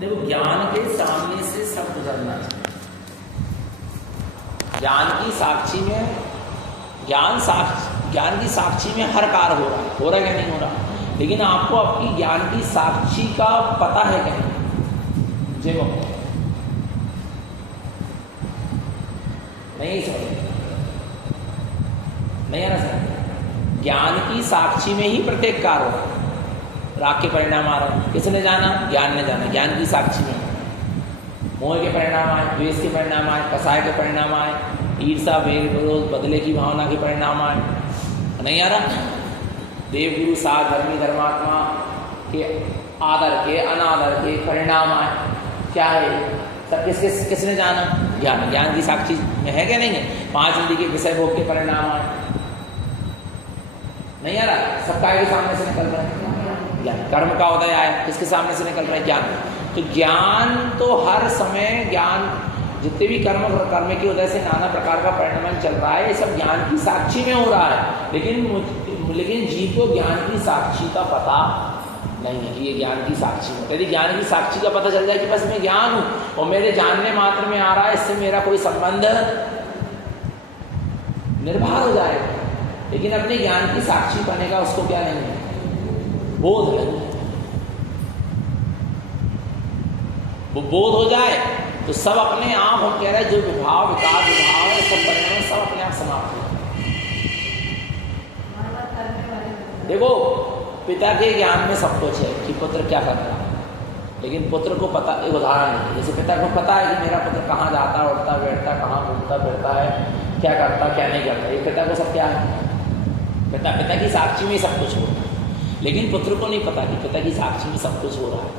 देखो, ज्ञान के सामने से सब गुजरना चाहिए। ज्ञान की साक्षी में ज्ञान की साक्षी में हर कार्य हो रहा है क्या नहीं हो रहा, लेकिन आपको आपकी ज्ञान की साक्षी का पता है क्या नहीं? जी वो नहीं समझ नहीं है ना सर। ज्ञान की साक्षी में ही प्रत्येक कार्य हो रहा है। राग के परिणाम आ रहे हैं, किसने जाना? ज्ञान ने जाना। ज्ञान की साक्षी में मोह के परिणाम आए, द्वेष के परिणाम आए, कसाय के परिणाम आए, ईर्षा, वेर, विरोध, बदले की भावना के परिणाम आए, नहीं आ रहा? देवगुरु, साध, धर्मी, धर्मात्मा के आदर के अनादर के परिणाम आए। क्या है सब? किसने जाना? ज्ञान। ज्ञान की साक्षी में है क्या नहीं है? 5 इंद्रिय के विषय भोग के परिणाम आए, नहीं आ रहा? सबका के सामने से निकल रहा है ज्ञान। कर्म का उदय आया, किसके सामने से निकल रहा है? ज्ञान। तो ज्ञान तो हर समय ज्ञान, जितने भी कर्म के उदय से नाना प्रकार का परिणाम चल रहा है, ये सब ज्ञान की साक्षी में हो रहा है। लेकिन जीव को ज्ञान की साक्षी का पता नहीं है कि ये ज्ञान की साक्षी है। यदि ज्ञान की साक्षी का पता चल जाए कि बस मैं ज्ञान हूँ और मेरे जानने मात्र में आ रहा है, इससे मेरा कोई संबंध निर्भर हो जाएगा। लेकिन अपने ज्ञान की साक्षी बनने का उसको क्या नहीं है? बोध नहीं। वो बोध हो जाए तो सब अपने आप, हम कह रहे हैं जो विभाव, विकार, विभाव है, सब परिणाम सब अपने आप समाप्त हो। देखो, पिता के ज्ञान में सब कुछ है कि पुत्र क्या कर रहा है, लेकिन पुत्र को पता, एक उदाहरण है, जैसे पिता को पता है कि मेरा पुत्र कहाँ जाता, उठता, बैठता, कहाँ घूमता फिरता है, क्या करता, क्या नहीं करता। ये पिता को सब क्या है? पिता की साक्षी में सब कुछ हो रहा है। लेकिन पुत्र को नहीं पता कि पिता की साक्षी में सब कुछ हो रहा है,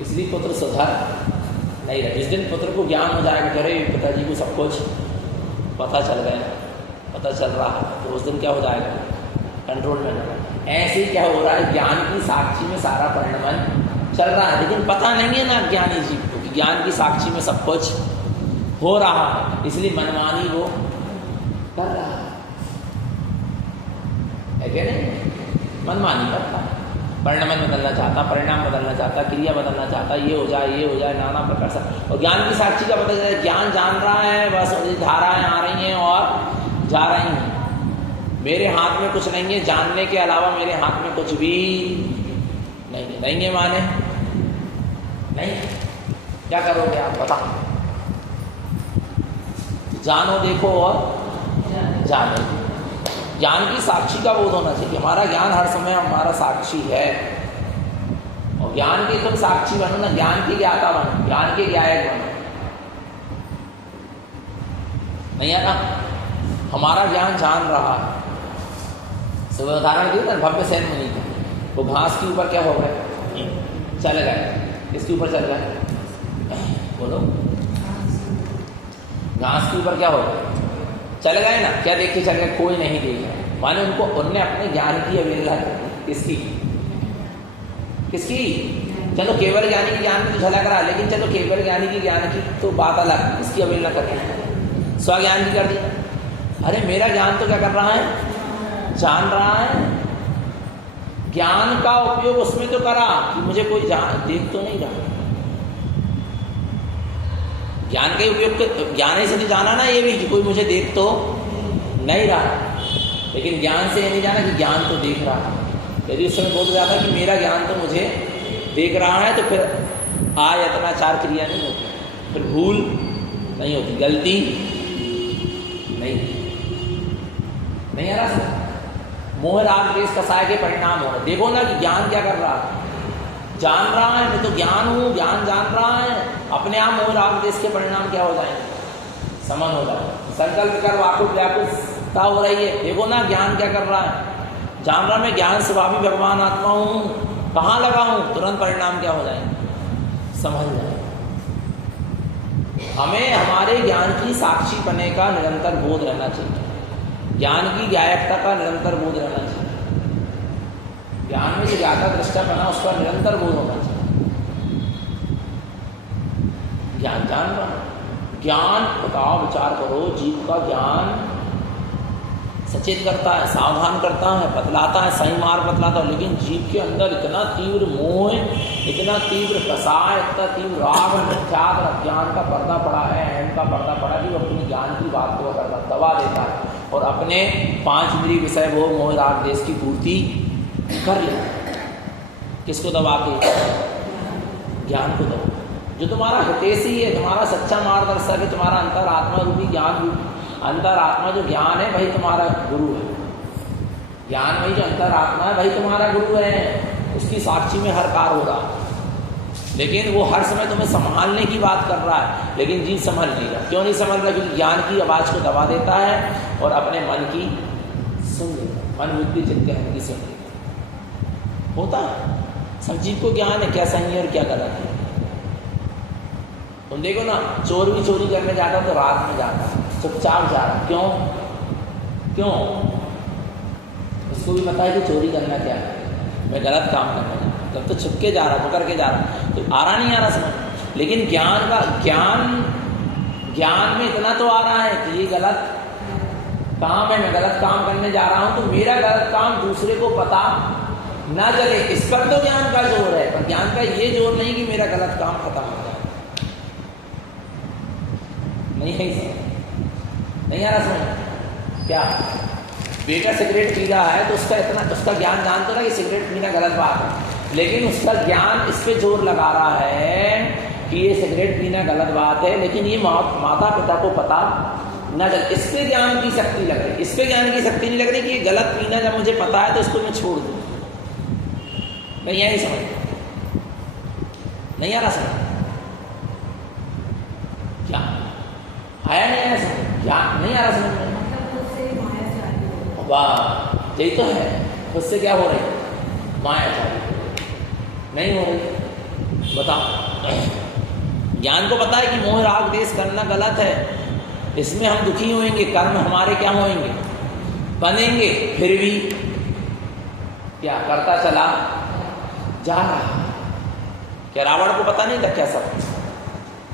इसलिए पुत्र सुधर नहीं रहा। जिस दिन पुत्र को ज्ञान हो जाएगा कि अरे पिताजी को सब कुछ पता चल गया, पता चल रहा है, तो उस दिन क्या हो जाएगा? कंट्रोल में होगा। ऐसे ही क्या हो रहा है? ज्ञान की साक्षी में सारा परिणाम चल रहा है, लेकिन पता नहीं है ना ज्ञानी जीव को कि ज्ञान की साक्षी में सब कुछ हो रहा है, इसलिए मनमानी वो कर रहा है क्या नहीं? मनमानी करता है, परिणाम बदलना चाहता, परिणाम बदलना चाहता, क्रिया बदलना चाहता, ये हो जाए, नाना प्रकार से। और ज्ञान की साक्षी का पता चला है, ज्ञान जान रहा है, बस धाराएं आ रही हैं और जा रही हैं, मेरे हाथ में कुछ नहीं है, जानने के अलावा मेरे हाथ में कुछ भी नहीं है माने नहीं। क्या करोगे आप? बता। जानो, देखो और जानो। ज्ञान की साक्षी का बोध होना चाहिए। हमारा ज्ञान हर समय हमारा साक्षी है, और ज्ञान के तुम साक्षी बनो ना, ज्ञान की ज्ञाता बनो, ज्ञान के ज्ञायक बनो, नहीं है ना? हमारा ज्ञान जान रहा है। सुबह उदाहरण दिया था भव्य सेन मुनि का, वो घास के ऊपर क्या हो गए? चल गए। इसके ऊपर चल गए, बोलो, घास के ऊपर क्या हो गए? चल गए ना। क्या देख के चल गए? कोई नहीं देखा, माने उनने अपने ज्ञान की अवहेलना की। किसकी? चलो केवल ज्ञानी की ज्ञान में तो झलक रहा है, लेकिन चलो केवल ज्ञानी की ज्ञान की तो बात अलग, इसकी अवहेलना कर दी, स्वज्ञान की कर दी। अरे मेरा ज्ञान तो क्या कर रहा है? जान रहा है। ज्ञान का उपयोग उसमें तो करा कि मुझे कोई देख तो नहीं रहा। ज्ञान का उपयोग तो ज्ञान से नहीं जाना ना, ये भी कि कोई मुझे देख तो नहीं रहा, लेकिन ज्ञान से ये नहीं जाना कि ज्ञान तो देख रहा है। यदि उस समय बोल जाता कि मेरा ज्ञान तो मुझे देख रहा है, तो फिर आयतनाचार क्रिया नहीं होती, फिर भूल नहीं होती, गलती नहीं आ रहा सर। मोह, राग, द्वेष, कसाय के परिणाम हो रहे। देखो ना कि ज्ञान क्या कर रहा है? जान रहा है, मैं तो ज्ञान हूँ, ज्ञान जान रहा है, अपने आप मोह, राग, द्वेष के परिणाम क्या हो जाएंगे? समन हो जाएगा। संकल्प कर वाकुट व्याकुलता हो रही है। देखो ना ज्ञान क्या कर रहा है? जान रहा मैं ज्ञान स्वभावी भगवान आत्मा हूँ, कहाँ लगा हूँ? तुरंत परिणाम क्या हो जाएंगे? समझ जाए। हमें हमारे ज्ञान की साक्षी बनने का निरंतर बोध रहना चाहिए, ज्ञान की ज्ञायकता का निरंतर बोध रहना चाहिए, ज्ञान में जो ज्ञाता दृष्टा बना उसका निरंतर बोध होना चाहिए। ज्ञान जान रहा, ज्ञान बताओ, विचार करो, जीव का ज्ञान सचेत करता है, सावधान करता है, बतलाता है, सही मार्ग बतलाता है। लेकिन जीव के अंदर इतना तीव्र मोह, इतना तीव्र कसाय, इतना तीव्र राग, मिथ्यात्व, अज्ञान का पर्दा पड़ा है, अहम का पर्दा पड़ा कि वो अपनी ज्ञान की बात को दबा देता है और अपने 5 इंद्रिय विषय भोग मोह राग देश की पूर्ति कर लेता है। किसको दबा के? ज्ञान को दबा। जो तुम्हारा हितैषी है, तुम्हारा सच्चा मार्गदर्शक है, तुम्हारा अंतरात्मा रूपी ज्ञान रूपी अंतरात्मा जो ज्ञान है वही तुम्हारा गुरु है। ज्ञान वही जो अंतरात्मा है वही तुम्हारा गुरु है। उसकी साक्षी में हर कार्य हो रहा है, लेकिन वो हर समय तुम्हें संभालने की बात कर रहा है, लेकिन जीव समझ नहीं रहा। क्यों नहीं समझ रहा? क्योंकि ज्ञान की आवाज़ को दबा देता है और अपने मन की सुन लेता है, मन बुद्धि चित्त अहम की सुन लेता है। होता है सब जीव को ज्ञान है क्या सही है और क्या गलत है। तुम देखो ना, चोर भी चोरी करने जाता तो रात में जाता, चुपचाप जा रहा। क्यों? उसको भी पता है कि चोरी करना क्या है, मैं गलत काम करना है, तब तो छुप के जा रहा, पकड़ के जा रहा, तो आ रहा नहीं आ रहा समझ। लेकिन ज्ञान में इतना तो आ रहा है कि ये गलत काम है, मैं गलत काम करने जा रहा हूँ, तो मेरा गलत काम दूसरे को पता ना चले, इस पर तो ज्ञान का जोर है। पर ज्ञान का ये जोर नहीं कि मेरा गलत काम खत्म हो जाए। नहीं आ रहा समझ? क्या बेटा सिगरेट पी रहा है तो उसका ज्ञान जानता ना कि सिगरेट पीना गलत बात है, लेकिन उसका ज्ञान इस पे जोर लगा रहा है कि ये सिगरेट पीना गलत बात है, लेकिन ये माता पिता को पता ना चले। इस पे ज्ञान की शक्ति लग रही, इस पे ज्ञान की शक्ति नहीं लग रही कि ये गलत पीना जब मुझे पता है तो इसको मैं छोड़ दूँ। मैं यही समझ नहीं आ रहा समझ? क्या आया नहीं आया समझ? क्या नहीं आ रहा समझ में? वाह, यही तो है। उससे क्या हो रही? मायाचारी नहीं हो रही। बताओ, ज्ञान को पता है कि मोह राग देश करना गलत है, इसमें हम दुखी होंगे, कर्म हमारे क्या होंगे? बनेंगे, फिर भी क्या करता चला जा रहा। क्या रावण को पता नहीं था क्या सब?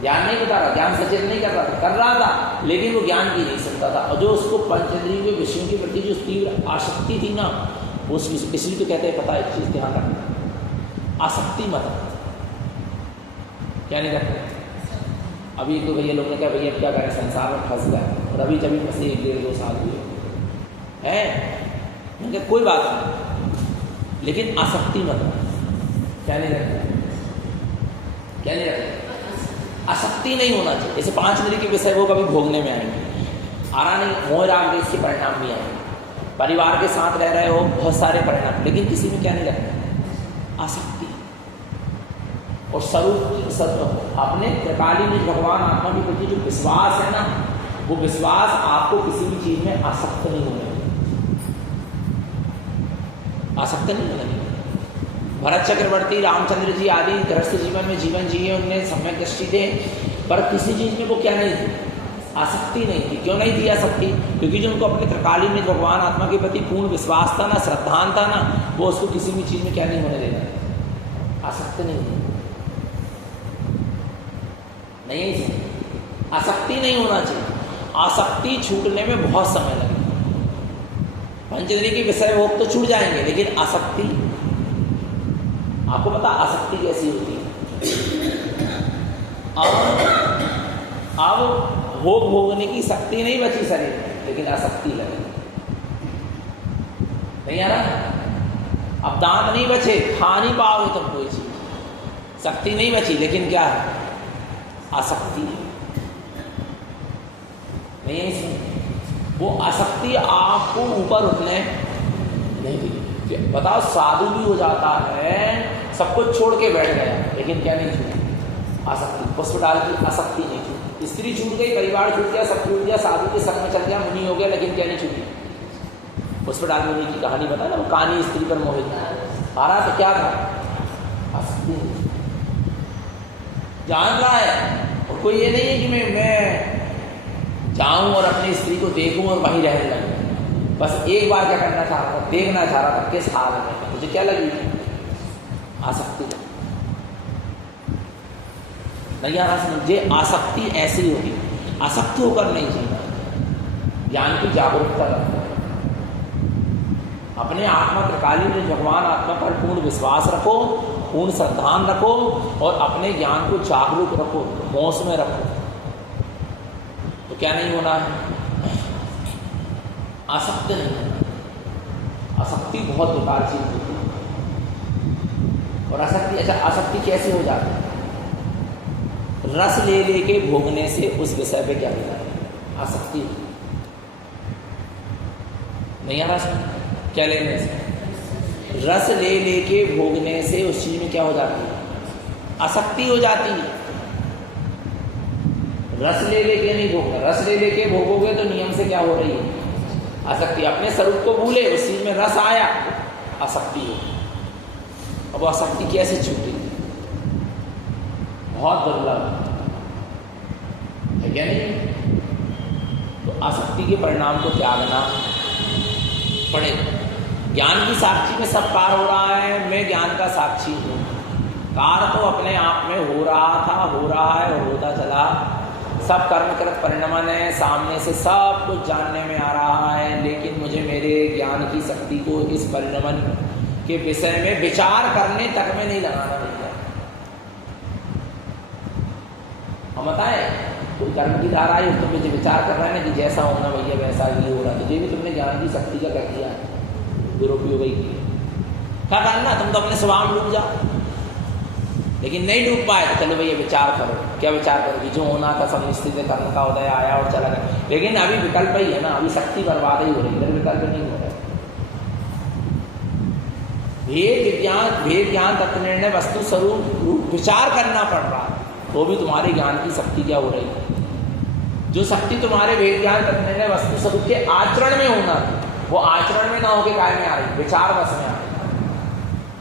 ज्ञान नहीं बता रहा, ज्ञान सचेत नहीं कर रहा था, कर रहा था, लेकिन वो ज्ञान की नहीं सुनता था। और जो उसको पंचेंद्रियों के विषयों के प्रति जो तीव्र आसक्ति थी ना, वो इसलिए तो कहते हैं, पता है एक चीज़ ध्यान रखना, आसक्ति मत। क्या नहीं रखते? अभी तो भैया लोग ने कहा भैया क्या करें, संसार में फंस गए, और अभी जब फंसे 1-1.5-2 साल हुए हैं। मैंने कोई बात नहीं, लेकिन आसक्ति मत। क्या नहीं रखते? क्या नहीं रखते? आसक्ति नहीं होना चाहिए। जैसे 5 इंद्रिय के विषय वो कभी भोगने में आएंगे, आ रहा नहीं, मोह राग देश के परिणाम भी आएंगे। परिवार के साथ रह रहे हो, बहुत सारे परिणाम, लेकिन किसी में क्या नहीं रखना? आसक्ति। और स्वरूप अपने त्रिकाली निज भगवान आत्मा के प्रति जो विश्वास है ना, वो विश्वास आपको किसी भी चीज में आसक्त नहीं होने देगा। आसक्त नहीं होने देगा। भरत चक्रवर्ती, रामचंद्र जी आदि गृहस्थ जीवन में जीवन जिए, उनमें सम्यक दृष्टि थे, पर किसी चीज में वो क्या नहीं थी? आसक्ति नहीं थी। क्यों नहीं थी आसक्ति? क्योंकि जो उनको अपने त्रिकाली में भगवान आत्मा के प्रति पूर्ण विश्वास था ना, श्रद्धान था ना, वो उसको किसी भी चीज में क्या नहीं होने देगा? आसक्त नहीं थी। नहीं, आसक्ति नहीं होना चाहिए। आसक्ति छूटने में बहुत समय लगेगा। पंचेंद्रिय के विषय भोग तो छूट जाएंगे, लेकिन आसक्ति, आपको पता आसक्ति कैसी होती है? अब भोग भोगने की शक्ति नहीं बची शरीर में, लेकिन आसक्ति लगी। नहीं आ रहा? अब दांत नहीं बचे, खा नहीं पाओगे तुम कोई चीज, शक्ति नहीं बची, लेकिन क्या है? आसक्ति है। नहीं, वो आसक्ति आपको ऊपर उठने नहीं दी। बताओ, साधु भी हो जाता है, सब कुछ छोड़ के बैठ गया, लेकिन क्या नहीं छूटी? आसक्ति। पुष्प डाल की आसक्ति नहीं छूटी। स्त्री छूट गई, परिवार छूट गया, सब छूट गया, साधु के संग में चल गया, मुनि हो गया, लेकिन क्या नहीं छूटी? पुष्प डाल मुनि की कहानी बता ना, वो कानी स्त्री पर मोहित आ रहा तो क्या था? आसक्ति। जान रहा है, और कोई ये नहीं है कि मैं जाऊं और अपनी स्त्री को देखूं और वहीं रहने लगूं। बस एक बार क्या करना चाह रहा था? देखना चाह रहा था किस हाल में। मुझे क्या लगी? आसक्ति। नहीं आ रहा समझे? आसक्ति ऐसी होगी, आसक्त होकर नहीं जीना। ज्ञान की जागरूकता रखना। अपने आत्मा त्रिकाली में भगवान आत्मा पर पूर्ण विश्वास रखो, पूर्ण श्रद्धान रखो और अपने ज्ञान को जागरूक रखो, होश में रखो। तो क्या नहीं होना है? आसक्ति नहीं होना। आसक्ति बहुत बेकार चीज होती है। और आसक्ति, अच्छा आसक्ति कैसे हो जाती है? रस ले लेके भोगने से उस विषय पे क्या होता है? आसक्ति नहीं आ रहा। क्या लेने से? रस ले लेके भोगने से उस चीज में क्या हो जाती है? आसक्ति हो जाती है। रस ले लेके नहीं भोगना, रस ले लेके भोगोगे तो नियम से क्या हो रही है? आसक्ति। अपने स्वरूप को भूले, उस चीज में रस आया, आसक्ति हो। अब आसक्ति कैसे छूटी? बहुत दुर्लभ है क्या नहीं? तो आसक्ति के परिणाम को त्यागना पड़ेगा। ज्ञान की साक्षी में सब कार्य हो रहा है, मैं ज्ञान का साक्षी हूँ। कार्य तो अपने आप में हो रहा था, हो रहा है और होता चला। सब कर्मकृत परिणमन है, सामने से सब कुछ जानने में आ रहा है, लेकिन मुझे मेरे ज्ञान की शक्ति को इस परिणमन के विषय में विचार करने तक में नहीं लगाना भैया। हम बताएं, कोई कर्म की धारा है, तो मुझे विचार कर रहा है ना कि जैसा होना भैया वैसा ही हो रहा, तो ये भी तुमने ज्ञान की शक्ति का कर दिया, दुरुपयोग ही किया। क्या करना? तुम तो अपने स्वभाव में डूब जाओ, लेकिन नहीं डूब पाए तो चलो भैया विचार करो। क्या विचार करो? कि जो होना था सब निश्चित कर्म का उदय आया और चला गया। लेकिन अभी विकल्प ही है ना, अभी शक्ति बर्बाद ही हो रही है, विकल्प नहीं हो रहा। भेद ज्ञान तत्व निर्णय वस्तु स्वरूप रूप विचार करना पड़ रहा है, तो भी तुम्हारे ज्ञान की शक्ति क्या हो रही है? जो शक्ति तुम्हारे भेद ज्ञान तत्व निर्णय वस्तु स्वरूप के आचरण में होना थी, वो आचरण में ना होके काय में आ रही, विचार बस में आ रही।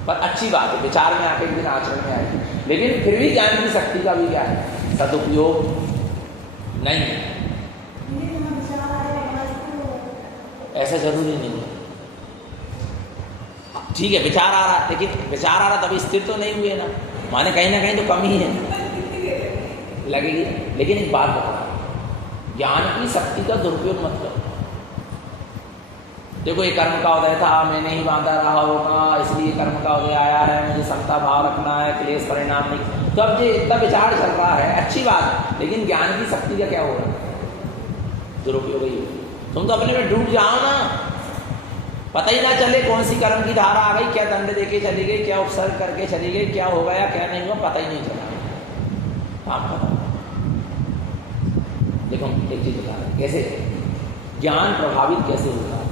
पर अच्छी बात है, विचार में आके एक दिन आचरण में आएगी, लेकिन फिर भी ज्ञान की शक्ति का भी क्या है? सदुपयोग नहीं है। ऐसा जरूरी नहीं है। ठीक है, विचार आ रहा, लेकिन विचार आ रहा तभी स्थिर तो नहीं हुए ना, माने कहीं ना कहीं तो कमी है लगेगी। लेकिन एक बात बता, ज्ञान की शक्ति का दुरुपयोग मत करो। देखो ये कर्म का उदय था, मैंने ही बांधा रहा होगा, इसलिए कर्म का उदय आया है, मुझे समता भाव रखना है, क्लेश परिणाम नहीं, तो अब ये इतना विचार चल रहा है, अच्छी बात है, लेकिन ज्ञान की शक्ति का क्या हो रहा है? दुरुपयोग ही हो। तुम तो अपने में डूब जाओ ना, पता ही ना चले कौन सी कर्म की धारा आ गई, क्या दंड देके चली गई, क्या उपसर्ग करके चली गई, क्या हो गया क्या नहीं हुआ, पता ही नहीं चला। आप पता देखो एक चीज बता रहे कैसे ज्ञान प्रभावित कैसे होता है।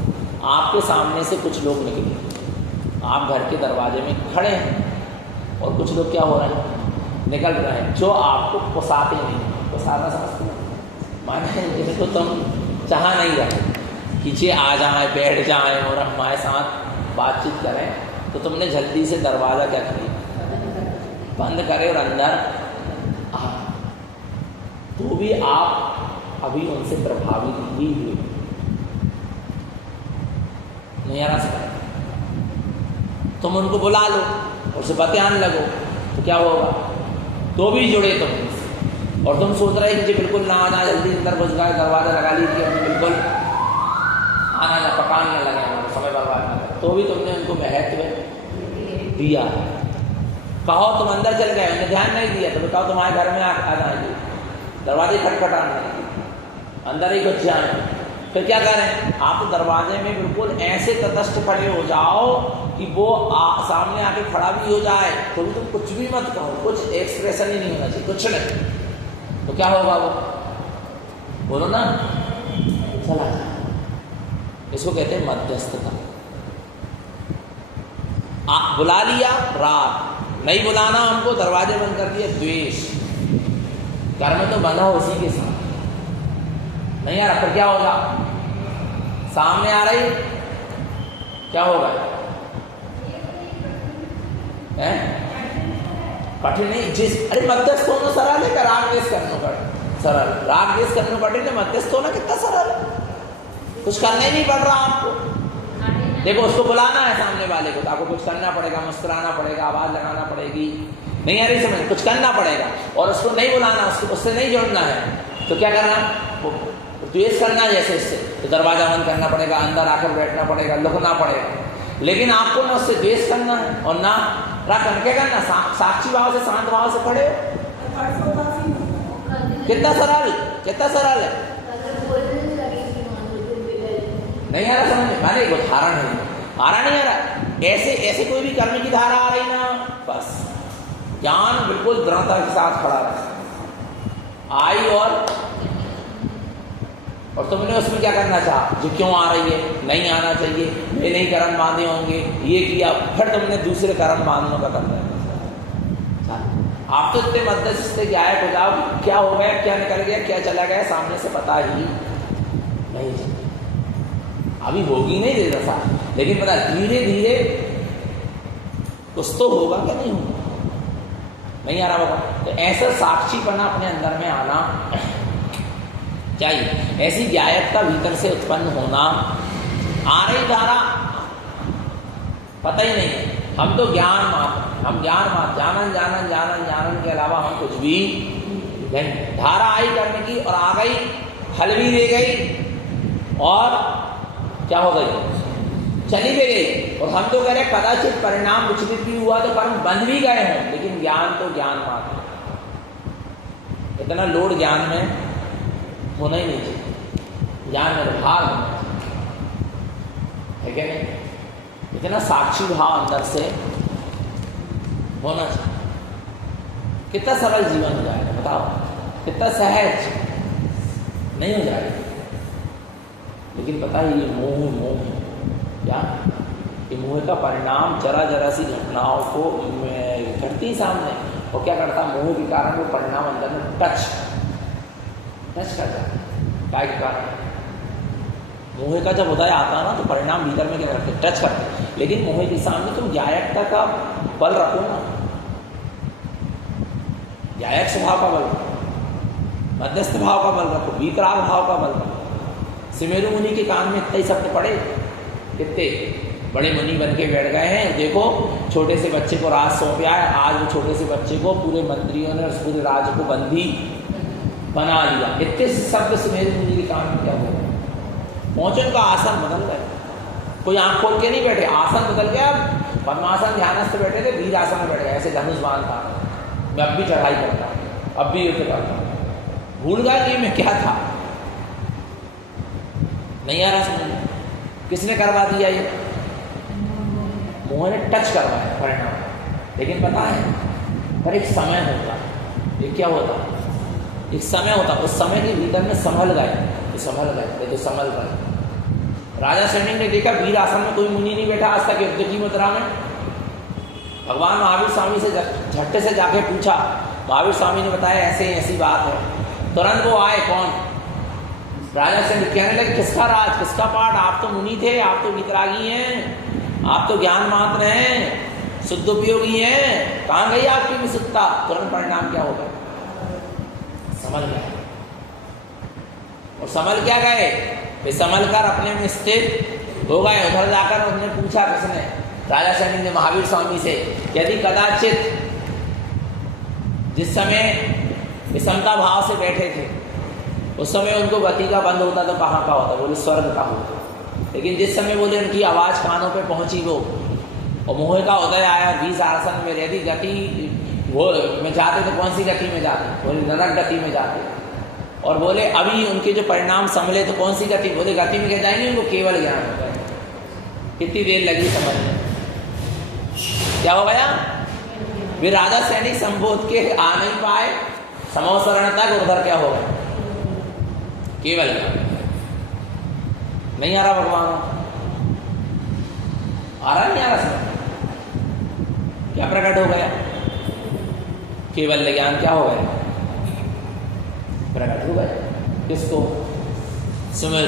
आपके सामने से कुछ लोग निकले, आप घर के दरवाजे में खड़े हैं और कुछ लोग क्या हो रहे हैं? निकल रहे हैं, जो आपको पोसाते नहीं। पोसाना समझते हैं माने जिनको तुम चाह नहीं रहे कि ये आ जाए, बैठ जाए और हमारे साथ बातचीत करें, तो तुमने जल्दी से दरवाज़ा क्या किया? बंद करे और अंदर आ। तो भी आप अभी उनसे प्रभावित ही हुए नहीं आ रहा। तुम उनको बुला लो और उसे बतियान लगो तो क्या होगा? तो भी जुड़े तुम, और तुम सोच रहे कि बिल्कुल ना आना, जल्दी अंदर घुस गए, दरवाजा लगा लीजिए, बिल्कुल आना ना, पकाने ना लगे, समय बर्बाद ना लगे, तो भी तुमने उनको महत्व दिया। कहो तुम अंदर चल गए, उन्हें ध्यान नहीं दिया, तो कहो तुम्हारे घर में आ जाएंगे, दरवाजे खटखटाने अंदर ही घुस जाए, फिर क्या करें? आप तो दरवाजे में बिल्कुल ऐसे तटस्थ खड़े हो जाओ कि वो सामने आके खड़ा भी हो जाए, तो भी तुम कुछ भी मत कहो, कुछ एक्सप्रेशन ही नहीं होना चाहिए, कुछ नहीं, तो क्या होगा? वो बोलो ना, चला जाए। इसको कहते हैं मध्यस्थता। आप बुला लिया राग, नहीं बुलाना हमको, दरवाजे बंद कर दिए, द्वेष। घर में तो बंधा उसी के साथ नहीं यार, फिर क्या होगा? सामने आ रही क्या होगा? कठिन नहीं, जिस अरे मध्यस्थ होना सरल है, राग देश करना पड़े सरल, राग देश करना पड़े, मध्यस्थ होना कितना सरल है, कुछ करना ही नहीं पड़ रहा आपको। देखो उसको बुलाना है सामने वाले को, तो आपको कुछ करना पड़ेगा, मुस्कुराना पड़ेगा, आवाज लगाना पड़ेगी, नहीं आ रही समझ, कुछ करना पड़ेगा। और उसको नहीं बुलाना, उससे नहीं जुड़ना है, तो क्या करना? वो द्वेष करना जैसे इससे, तो दरवाजा बंद करना पड़ेगा, अंदर आकर बैठना पड़ेगा, लुकना पड़ेगा। लेकिन आपको ना उससे द्वेष करना है और ना राग करके करना, साक्षी भाव से शांत भाव से खड़े हो। कितना सरल, कितना सरल है। नहीं आ रहा समझ में? माने एक उदाहरण है, आ रहा नहीं आ रहा। ऐसे ऐसे कोई भी कर्म की धारा आ रही ना, बस ज्ञान बिल्कुल दृढ़ता के साथ खड़ा रहा आई और तुमने उसमें क्या करना चाहा, जो क्यों आ रही है, नहीं आना चाहिए, ये नहीं कर्म बांधे होंगे, ये किया, फिर तुमने दूसरे कर्म बांधने का करना है। आप तो इतने मध्यस्थ से गायब हो जाओ, क्या हो गया, क्या निकल गया, क्या चला गया, सामने से पता ही नहीं चलता। अभी होगी नहीं दे दशा, लेकिन पता धीरे धीरे कुछ तो होगा क्या नहीं होगा, नहीं आ रहा होगा। तो ऐसा साक्षीपना अपने अंदर में आना चाहिए, ऐसी ज्ञायकता भीतर से उत्पन्न होना। आ रही धारा पता ही नहीं है, हम तो ज्ञान मात्र, हम ज्ञान मात्र, जानन जानन जानन जानन के अलावा हम कुछ भी नहीं। धारा आई करने की और आ गई, हल भी दे गई और क्या हो गई, चली भी गई। और हम तो कह रहे कदाचित परिणाम विचलित भी हुआ तो कर्म बंध भी गए हों, लेकिन ज्ञान तो ज्ञान मात्र। इतना लोड ज्ञान में होना ही नहीं चाहिए, ज्ञान में भाग होना चाहिए, है क्या नहीं? इतना साक्षी भाव अंदर से होना चाहिए। कितना सरल जीवन हो जाएगा बताओ, कितना सहज नहीं हो जाएगा। लेकिन पता है ये मोह क्या, ये मोह का परिणाम जरा जरा सी घटनाओं को घटती सामने, और क्या करता, मोह के कारण वो परिणाम अंदर में टच कर जाता है। क्या के कारण, मोह का जब उदय आता है ना तो परिणाम भीतर में क्या करते, टच करते। लेकिन मोह के सामने तुम ज्ञायकता का बल रखो ना, ज्ञायक स्वभाव का बल रखो, मध्यस्थ भाव का बल रखो, वीतराग भाव का बल रखो। सिमेरु मुनि के कान में इतने शब्द पड़े, कितने बड़े मुनि बन के बैठ गए हैं। देखो छोटे से बच्चे को राज सौंपया है, आज वो छोटे से बच्चे को पूरे मंत्रियों ने उस पूरे राज्य को बंदी बना लिया। इतने शब्द सिमेरु मुनि के कान में क्या हुआ, पहुंचे उनका आसन बदल गए। कोई आंख खोल के नहीं बैठे, आसन बदल गया। पद्मासन ध्यानस्थ बैठे थे, वीर आसन में बैठ गए, ऐसे धनुष बांधता मैं अब भी चढ़ाई करता हूँ, अब भी युद्ध करता हूँ। भूल गया कि मैं क्या था, नहीं आ रहा समझ। किसने करवा दिया ये, मोह ने टच करवाया परिणाम। लेकिन पता है पर एक समय होता, ये क्या होता, एक समय होता, उस समय के भीतर में संभल गए तो संभल गए, तो संभल गए। राजा सैनिक ने देखा वीर आसन में कोई मुनि नहीं बैठा आज तक युद्ध की मुद्रा में। भगवान महावीर स्वामी से झट्टे से जाके पूछा, महावीर स्वामी ने बताया ऐसे ऐसी बात है। तुरंत वो आए, कौन, राजा सैनिक कहने लगे किसका राज, किसका पाठ, आप तो मुनि थे, आप तो वितरागी हैं, आप तो ज्ञान मात्र हैं, शुद्ध उपयोगी हैं, कहाँ गई आपकी विशुद्धता। तुरंत परिणाम क्या होगा, संभल गए। और संभल क्या गए, वे संभल कर अपने में स्थिर हो गए। उधर जाकर उन्होंने पूछा, किसने, राजा सैनिक ने महावीर स्वामी से, यदि कदाचित जिस समय विषमता भाव से बैठे थे उस समय उनको गति का बंद होता तो कहाँ का होता, बोले स्वर्ग का होता। लेकिन जिस समय बोले उनकी आवाज़ कानों पे पहुंची वो, और मोह का उदय आया 20 आसन में, यदि गति वो में जाते तो कौन सी गति में जाते, बोले नरक गति में जाते। और बोले अभी उनके जो परिणाम संभले तो कौन सी गति, बोले गति में क्या जाएंगे, उनको केवल ज्ञान हो गया। कितनी देर लगी समझने, क्या हो गया, वे राजा सैनिक संबोध के आ नहीं पाए समोसरण तक, उधर क्या हो गया, केवल नहीं आ रहा भगवान, आ रहा नहीं आ रहा समझ, क्या प्रकट हो गया, केवल ज्ञान क्या हो गया, प्रकट हो गया। किसको, समझ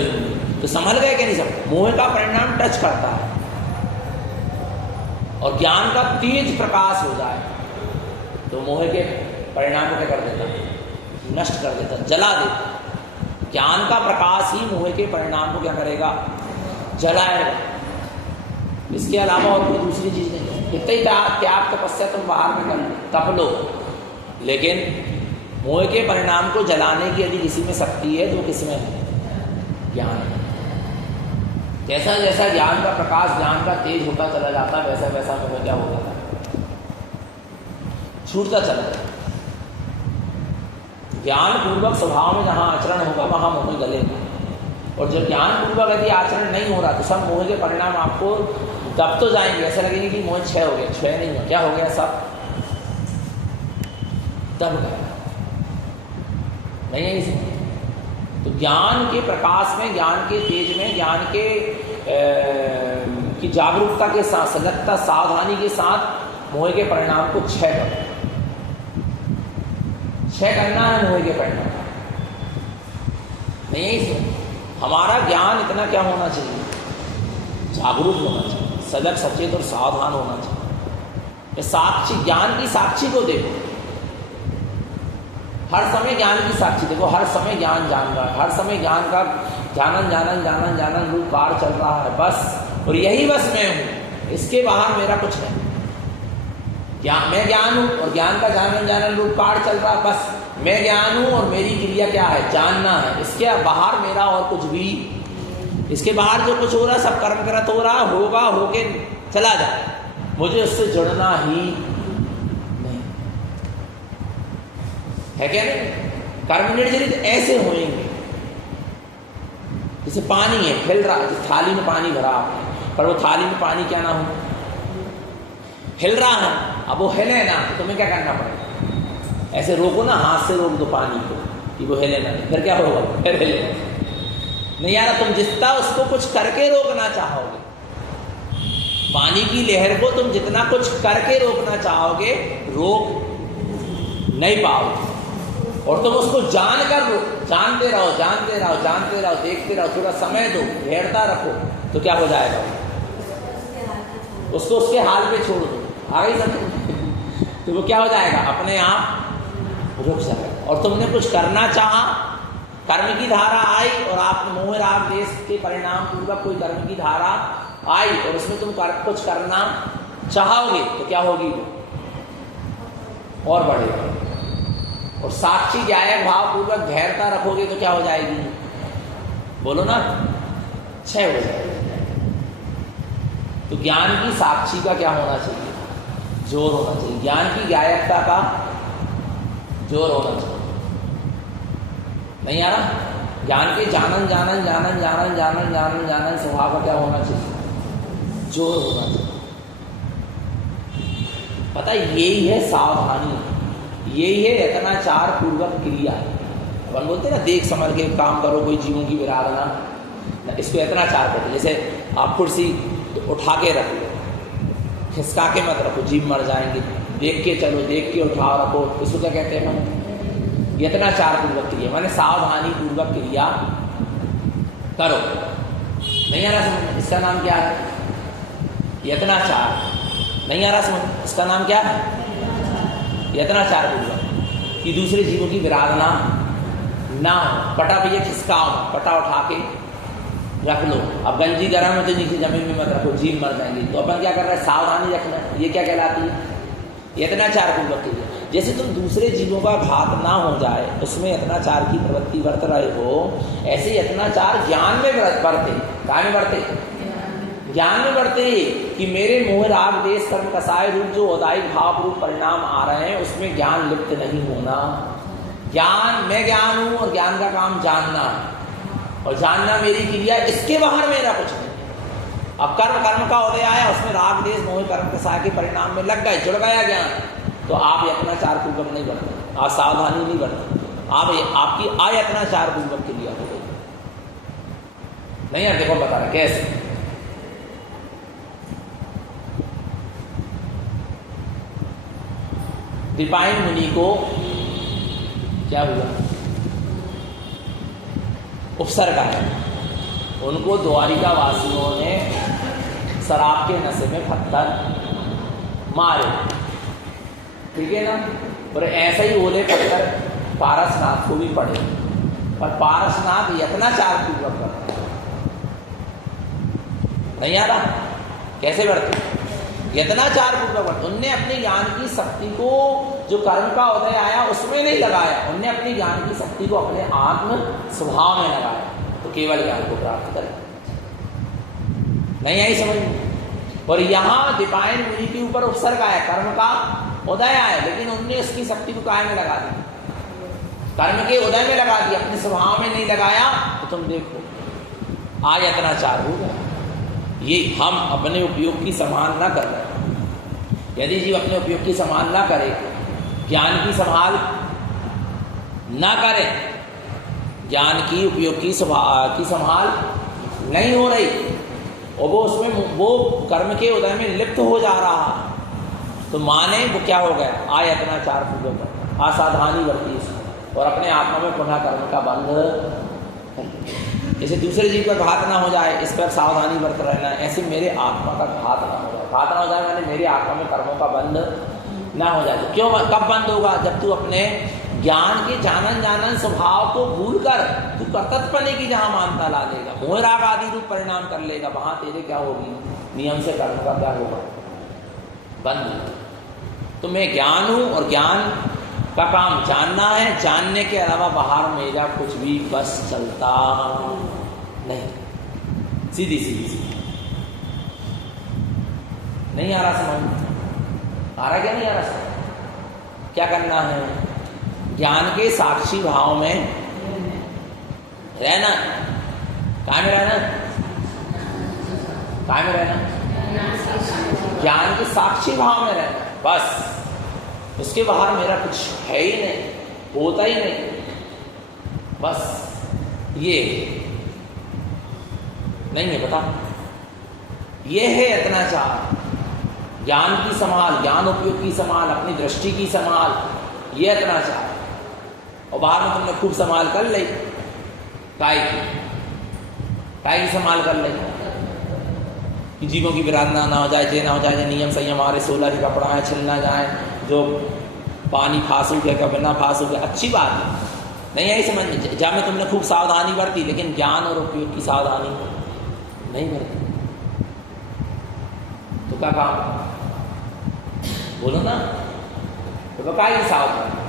तो संभल गए कि नहीं सब। मोह का परिणाम टच करता है और ज्ञान का तेज प्रकाश हो जाए तो मोह के परिणाम को क्या कर देता, नष्ट कर देता, जला देता। ज्ञान का प्रकाश ही मोह के परिणाम को क्या करेगा, जलाएगा। इसके अलावा और कोई दूसरी चीज नहीं। कितना ही त्याग तपस्या तुम बाहर में कर तप लो, लेकिन मोह के परिणाम को जलाने की यदि किसी में शक्ति है तो किसी में ज्ञान है। जैसा जैसा ज्ञान का प्रकाश, ज्ञान का तेज होता चला जाता, वैसा वैसा मोह क्या हो जाता, छूटता चला जाता। ज्ञान पूर्वक स्वभाव में जहाँ आचरण होगा वहाँ मोह गलेगा, और जब ज्ञान पूर्वक यदि आचरण नहीं हो रहा तो सब मोह के परिणाम आपको दब तो जाएंगे, ऐसा लगेगा कि मोह क्षय हो गया, क्षय नहीं हो, क्या हो गया, सब दब गया, नहीं है इसे। तो ज्ञान के प्रकाश में, ज्ञान के तेज में, ज्ञान के की जागरूकता के साथ, सजगता, सावधानी के साथ मोह के परिणाम को क्षय करना है, मोह के परिणाम नहीं है इसमें। हमारा ज्ञान इतना क्या होना चाहिए, जागरूक होना चाहिए, सजग, सचेत और सावधान होना चाहिए। साक्षी, ज्ञान की साक्षी को देखो, हर समय ज्ञान की साक्षी देखो, हर समय ज्ञान जान रहा है, हर समय ज्ञान का जानन रूप कार चल रहा है, बस, और यही बस मैं हूँ, इसके बाहर मेरा कुछ नहीं। मैं ज्ञान हूँ और ज्ञान का जानन रूप कार चल रहा है, बस मैं ज्ञान हूँ और मेरी क्रिया क्या है, जानना है, इसके बाहर मेरा और कुछ भी, इसके बाहर जो कुछ हो रहा है सब कर्मकृत हो रहा, होगा, होके चला जाए, मुझे उससे जुड़ना ही नहीं है, क्या नहीं। कर्म निर्जरित ऐसे होंगे जैसे पानी है, फैल रहा है, जिस थाली में पानी भरा है, पर वो थाली में पानी क्या ना हो, हिल रहा है, अब वो हिले ना तो तुम्हें क्या करना पड़ेगा, ऐसे रोको ना, हाथ से रोक दो पानी को कि वो हिले ना, फिर क्या होगा, फिर हिले नहीं यार। तुम जितना उसको कुछ करके रोकना चाहोगे, पानी की लहर को तुम जितना कुछ करके रोकना चाहोगे, रोक नहीं पाओगे, और तुम उसको जानते रहो, देखते रहो, थोड़ा समय दो, घेरता रखो, तो क्या हो जाएगा, उसको उसके हाल पे छोड़ दो, आगे सब तो वो क्या हो जाएगा, अपने आप रुक जाएगा। और तुमने कुछ करना चाहा, कर्म की धारा आई, और आप मोह राग देश के परिणाम पूर्वक कोई कर्म की धारा आई, और उसमें तुम कुछ करना चाहोगे तो क्या होगी, और बढ़ेगा। और साक्षी ज्ञायक भाव पूर्वक घेरता रखोगे तो क्या हो जाएगी, बोलो ना, क्षय हो जाएगी। तो ज्ञान की साक्षी का क्या होना चाहिए, जोर होना चाहिए, ज्ञान की ज्ञायकता का जोर होना चाहिए, नहीं आ रहा। ज्ञान के जानन स्वभाव का क्या होना चाहिए, जोर होना चाहिए। पता यही है सावधानी, यही है यत्नाचार पूर्वक क्रिया। अपन बोलते हैं ना, देख समझ के काम करो, कोई जीवों की विराधना, इसको यत्नाचार कहते हैं। जैसे आप कुर्सी उठा के रख लो, खिसका के मत रखो, जीव मर जाएंगे, देख के चलो, देख के उठाओ रखो, इसको क्या कहते हैं हम, यत्नाचार पूर्वक क्रिया, माने सावधानी पूर्वक क्रिया करो। नहीं आ रहा समझ, इसका नाम क्या है, यत्नाचार। नहीं आ रहा समझ, इसका नाम क्या है, यत्नाचार पूर्वक, कि दूसरे जीवों की विराधना ना हो। पटा भैया खिसकाओ, पटा उठा के रख लो, अब गंजी गर्म है तो नीचे जमीन में मत रखो, जीव मर जाएंगे। तो अपन क्या कर रहे हैं, सावधानी रखना, ये क्या कहलाती है, यत्नाचार पूर्वक क्रिया। जैसे तुम दूसरे जीवों का घात ना हो जाए, उसमें यत्नाचार की प्रवृत्ति बरत रहे हो, ऐसे यत्नाचार ज्ञान में बरते, क्या में बरते, ज्ञान में बढ़ते कि मेरे मोह राग देश कर्म कसाय रूप जो औदायिक भाव रूप परिणाम आ रहे हैं, उसमें ज्ञान लिप्त नहीं होना। ज्ञान, मैं ज्ञान हूँ और ज्ञान का काम जानना है, और जानना मेरी क्रिया, इसके बाहर मेरा कुछ नहीं। अब कर्म का उदय आया, उसमें राग देश मोह कर्म कसाय के परिणाम में लग गए, जुड़ गया ज्ञान, तो आप यत्नाचार पूर्वक नहीं बढ़ते, आप सावधानी नहीं बढ़ते, आपकी अयत्नाचार पूर्वक क्रिया हो गई। नहीं यार, देखो बता रहे कैसे। दीपायन मुनि को क्या हुआ, उपसर्ग आया, उनको द्वारिका वासियों ने शराब के नशे में पत्थर मारे, ठीक है ना। और ऐसा ही ओले पत्थर पारसनाथ को भी पड़े, पर पारसनाथ यत्नाचार पूर्वक करते, नहीं आता, कैसे बढ़ते, यत्नाचार पूर्वक बढ़ते। उनने अपने ज्ञान की शक्ति को, जो कर्म का उदय आया उसमें नहीं लगाया, उनने अपनी ज्ञान की शक्ति को अपने आत्म स्वभाव में लगाया, तो केवल ज्ञान को प्राप्त करें। नहीं आई समझ में। और यहाँ दीपायन मुनि के ऊपर उपसर्ग आया, कर्म का उदय आया, लेकिन उनने उसकी शक्ति को काय में लगा दी, कर्म के उदय में लगा दिया, अपने स्वभाव में नहीं लगाया। तो तुम देखो आयतनाचार हो गया। ये हम अपने उपयोग की संभाल ना कर रहे। यदि जीव अपने उपयोग की संभाल ना करे, ज्ञान की संभाल ना करे, ज्ञान की उपयोग की संभाल नहीं हो रही और वो उसमें वो कर्म के उदय में लिप्त हो जा रहा, तो माने वो क्या हो गया, आयतनाचार पूर्वक, असावधानी बरती इसमें और अपने आत्मा में पुनः कर्म का बंध। जैसे दूसरे जीव का घात ना हो जाए, इस पर सावधानी बरत रहना, ऐसे मेरे आत्मा का घात ना हो जाए। घात ना हो जाए मैंने मेरी आत्मा में कर्मों का बंध ना हो जाए। तो क्यों, कब बंद होगा, जब तू अपने ज्ञान के जानन स्वभाव को भूल कर तू कर्तव्यपने की जहाँ मानता ला देगा, मोह राग आदि रूप परिणाम कर लेगा, वहां तेरे क्या होगी, नियम से कर्म का क्या होगा, बंद। तो मैं ज्ञान हूं और ज्ञान का काम जानना है, जानने के अलावा बाहर मेरा कुछ भी बस चलता नहीं। सीधी नहीं आ रहा समझ, आ रहा क्या नहीं आ रहा समझ? क्या करना है, ज्ञान के साक्षी भाव में रहना। काय में रहना, काय में रहना, ज्ञान के साक्षी भाव में रहना, बस। उसके बाहर मेरा कुछ है ही नहीं, होता ही नहीं, बस ये नहीं है। बता, ये है यत्नाचार, ज्ञान की संभाल, ज्ञान उपयोग की संभाल, अपनी दृष्टि की संभाल, ये यत्नाचार। और बाहर में तुमने खूब संभाल कर ली, काय की संभाल कर ली कि जीवों की विराधना ना हो जाए, जे ना हो जाए, नियम संयम हमारे 16 के कपड़ा है, छिल ना जाए, जो पानी फांसू के कभी ना फांसू के, अच्छी बात है, नहीं आई समझ में। जहाँ में तुमने खूब सावधानी बरती, लेकिन ज्ञान और उपयोग की सावधानी नहीं बरती, तो क्या काम, बोलो ना, तो क्या सावधानी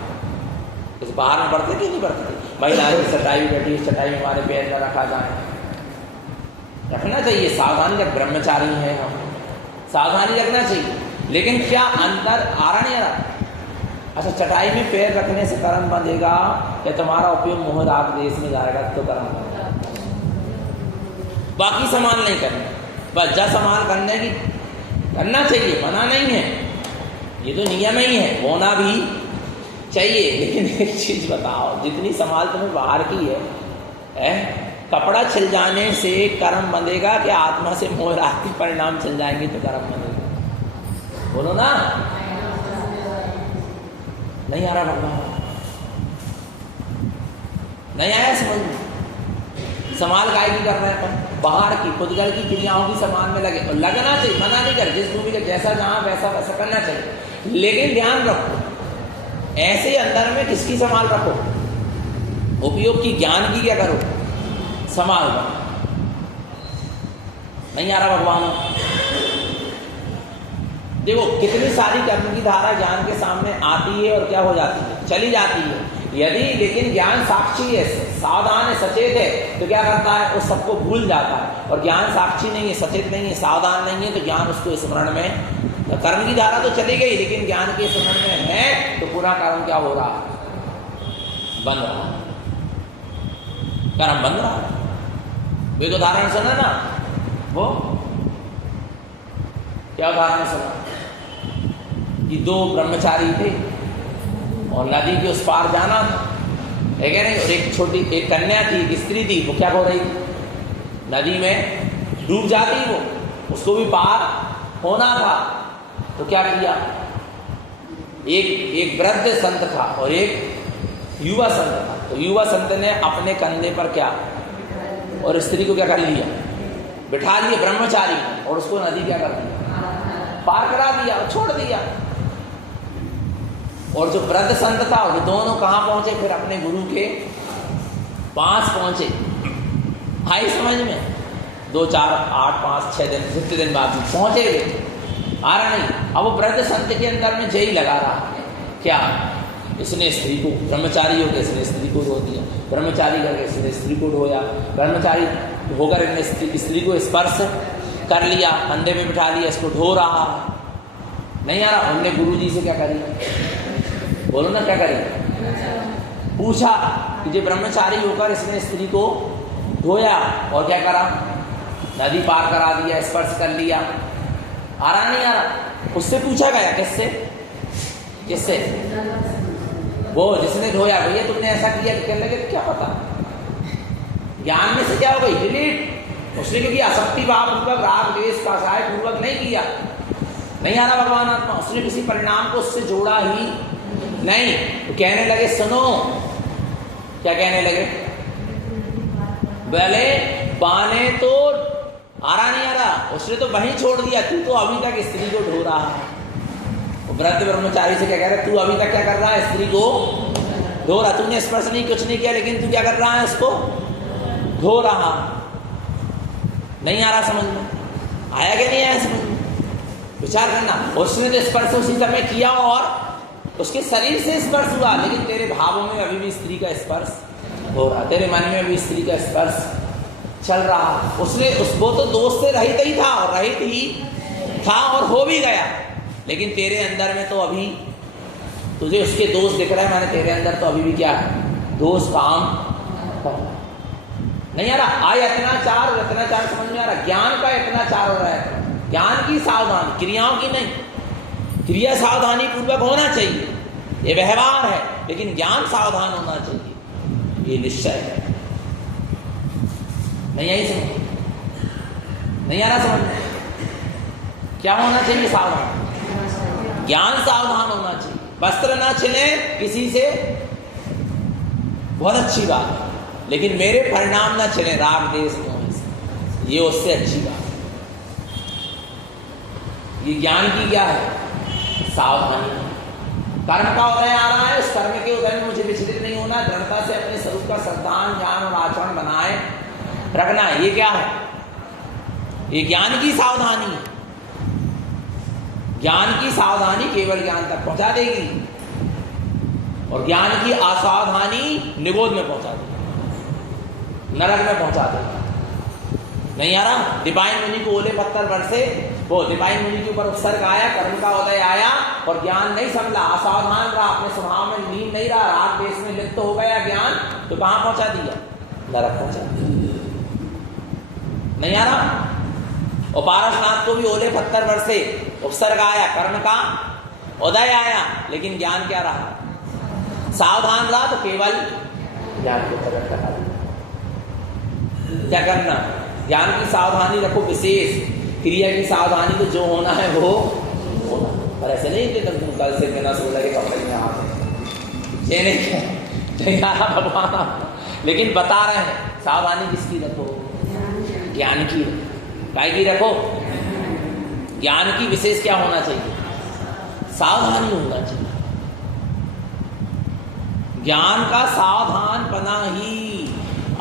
इस बाहर में बढ़ते कि नहीं बढ़ते। महिला की चटाई भी बैठी, इस चटाई में हमारे पैर न रखा जाए, रखना चाहिए सावधानी, जब ब्रह्मचारी हैं हम, सावधानी रखना चाहिए, लेकिन क्या अंतर आ रहा नहीं आ रहा। अच्छा, चटाई में पैर रखने से कर्म बंधेगा या तुम्हारा उपयोग मोह राग देश में जाएगा तो कर्म बंधेगा। बाकी संभाल नहीं करना, बस जा संभाल करने की करना चाहिए, मना नहीं है, ये तो नियम ही है, होना भी चाहिए। लेकिन एक चीज बताओ, जितनी संभाल तुम्हें बाहर की है, कपड़ा छिल जाने से कर्म बंधेगा कि आत्मा से मोह राग के परिणाम छिल जाएंगे तो कर्म बंधेगा, बोलो ना। नहीं आ रहा भगवान, नहीं आया समझ में। संभाल काय की कर रहे हैं अपन, बाहर की खुदगल की क्रियाओं की संभाल में लगे, और लगना चाहिए, मना नहीं कर, जिस भूमि का जैसा जहां वैसा वैसा करना चाहिए, लेकिन ध्यान रखो ऐसे अंदर में किसकी संभाल रखो, उपयोग की, ज्ञान की क्या करो, संभाल करो। नहीं आ रहा भगवान, देखो कितनी सारी कर्म की धारा ज्ञान के सामने आती है और क्या हो जाती है, चली जाती है। यदि लेकिन ज्ञान साक्षी है, सावधान है, सचेत है, तो क्या करता है, वो सबको भूल जाता है। और ज्ञान साक्षी नहीं है, सचेत नहीं है, सावधान नहीं है, तो ज्ञान उसको स्मरण में, तो कर्म की धारा तो चली गई, लेकिन ज्ञान के स्मरण में है तो पूरा कर्म क्या हो रहा है, बंद रहा, कर्म बंद रहा। वे तो उदाहरण सुना ना, वो क्या उदाहरण सुना कि 2 ब्रह्मचारी थे और नदी के उस पार जाना था, है क्या नहीं, और एक छोटी एक कन्या थी, एक स्त्री थी, वो क्या हो रही थी, नदी में डूब जाती, वो उसको भी पार होना था। तो क्या किया, एक वृद्ध संत था और एक युवा संत था। तो युवा संत ने अपने कंधे पर क्या, और स्त्री को क्या कर लिया, बिठा लिया ब्रह्मचारी, और उसको नदी क्या कर दिया, पार करा दिया और छोड़ दिया। और जो वृद्ध संत था वो दोनों कहाँ पहुंचे, फिर अपने गुरु के पास पहुंचे। आई समझ में, 2, 4, 8, 5, 6 दिन, 7 दिन बाद पहुंचे वे, आ रहा नहीं। अब वो वृद्ध संत के अंदर में जय लगा रहा, क्या, इसने स्त्री को, ब्रह्मचारी होकर इसने स्त्री को रो दिया, ब्रह्मचारी करके इसने स्त्री को ढोया, ब्रह्मचारी होकर इसने स्त्री को स्पर्श कर लिया, कंधे पे बिठा लिया, इसको ढो रहा, नहीं आ रहा। हमने गुरुजी से क्या करी, बोलो ना क्या करी, पूछा कि जो ब्रह्मचारी होकर इसने स्त्री को धोया और क्या करा, नदी पार करा दिया, स्पर्श कर लिया, आ रहा नहीं आ रहा। उससे पूछा गया, किससे, किससे, वो जिसने धोया, भैया तुमने ऐसा किया, कहने लगे क्या पता, ज्ञान में से क्या हो गई, डिलीट। उसने क्योंकि आसक्ति भाव पूर्वक, राग द्वेष काषाय पूर्वक नहीं किया, नहीं आ रहा भगवान आत्मा, उसने किसी परिणाम को उससे जोड़ा ही नहीं। तो कहने लगे सुनो, क्या कहने लगे, बोले बाने तो आ रहा नहीं आ रहा, उसने तो वहीं छोड़ दिया, तू तो अभी तक स्त्री को ढो रहा है। वृद्ध ब्रह्मचारी से क्या कह रहा है, तू अभी तक क्या कर रहा है, स्त्री को धो रहा, तूने स्पर्श नहीं कुछ नहीं किया, लेकिन तू क्या कर रहा है, उसको धो रहा। नहीं आ रहा समझ में, आया कि नहीं आया समझ में, विचार करना। उसने तो स्पर्श उसी समय किया और उसके शरीर से स्पर्श हुआ, लेकिन तेरे भावों में अभी भी स्त्री का स्पर्श हो रहा, तेरे मन में भी स्त्री का स्पर्श चल रहा। उसने वो तो दोष से रहित ही था, और रहित ही था और हो भी गया, लेकिन तेरे अंदर में तो अभी तुझे उसके दोष दिख रहा है, माने तेरे अंदर तो अभी भी क्या है, दोष काम नहीं आ रहा। आय अत्याचार, रत्नाचार समझ में आ रहा, ज्ञान का अत्याचार हो रहा है, ज्ञान की सावधानी, क्रियाओं की नहीं, क्रिया सावधानी पूर्वक होना चाहिए, ये व्यवहार है, लेकिन ज्ञान सावधान होना चाहिए, ये निश्चय है। नहीं आई समझ, नहीं आ रहा समझ, क्या होना चाहिए, सावधान, ज्ञान सावधान होना चाहिए। वस्त्र ना छिने किसी से, बहुत अच्छी बात है, लेकिन मेरे परिणाम ना छिने राग देश मोह, ये उससे अच्छी बात है। ये ज्ञान की क्या है, सावधानी। कर्म का उदय आ रहा है, उस कर्म के उदय में मुझे विचलित नहीं होना, दृढ़ता से अपने स्वरूप का श्रद्धान ज्ञान और आचरण बनाए रखना, ये क्या है, ये ज्ञान की सावधानी है। ज्ञान की सावधानी केवल ज्ञान तक पहुंचा देगी, और ज्ञान की असावधानी निगोद में पहुंचा देगी, नरक में पहुंचा देगी। नहीं आ रहा, दिपायन मुनि को ओले पत्थर बरसे, वो दिपायन मुनि के ऊपर उपसर्ग आया, कर्म का उदय आया और ज्ञान नहीं संभला, असावधान रहा, अपने स्वभाव में लीन नहीं रहा, राग देश में लिप्त हो गया ज्ञान, तो कहां पहुंचा दिया, नरक पहुंचा दिया। नहीं आ रहा। और पारसनाथ को भी ओले पत्थर बरसे, उपसर्ग आया, कर्म का उदय आया, लेकिन ज्ञान क्या रहा, सावधान रहा, तो केवल ज्ञान को प्रकट करा। क्या करना, ज्ञान की सावधानी रखो, विशेष क्रिया की सावधानी, तो जो होना है वो होना, पर ऐसे नहीं कि तुम कल से बिना सोलह के कपड़े में आ गए, ये नहीं भगवान, लेकिन बता रहे हैं सावधानी किसकी रखो, ज्ञान की, काय की रखो, ज्ञान की विशेष क्या होना चाहिए, सावधानी होना चाहिए। ज्ञान का सावधानपना ही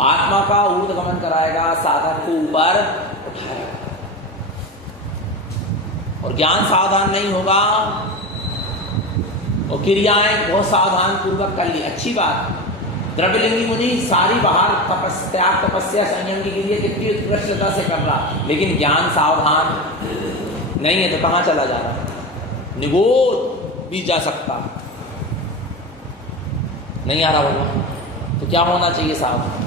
आत्मा का ऊर्ध्वगमन कराएगा, साधक को ऊपर उठाएगा। और ज्ञान सावधान नहीं होगा, और क्रियाएं बहुत सावधान पूर्वक कर ली, अच्छी बात। द्रव्यलिंगी मुनि सारी बाहर त्याग तपस्या संयम की क्रिया कितनी उत्कृष्टता से कर रहा, लेकिन ज्ञान सावधान नहीं है, तो कहां चला जा रहा, निगोद भी जा सकता नहीं आ रहा होगा। तो क्या होना चाहिए, सावधान,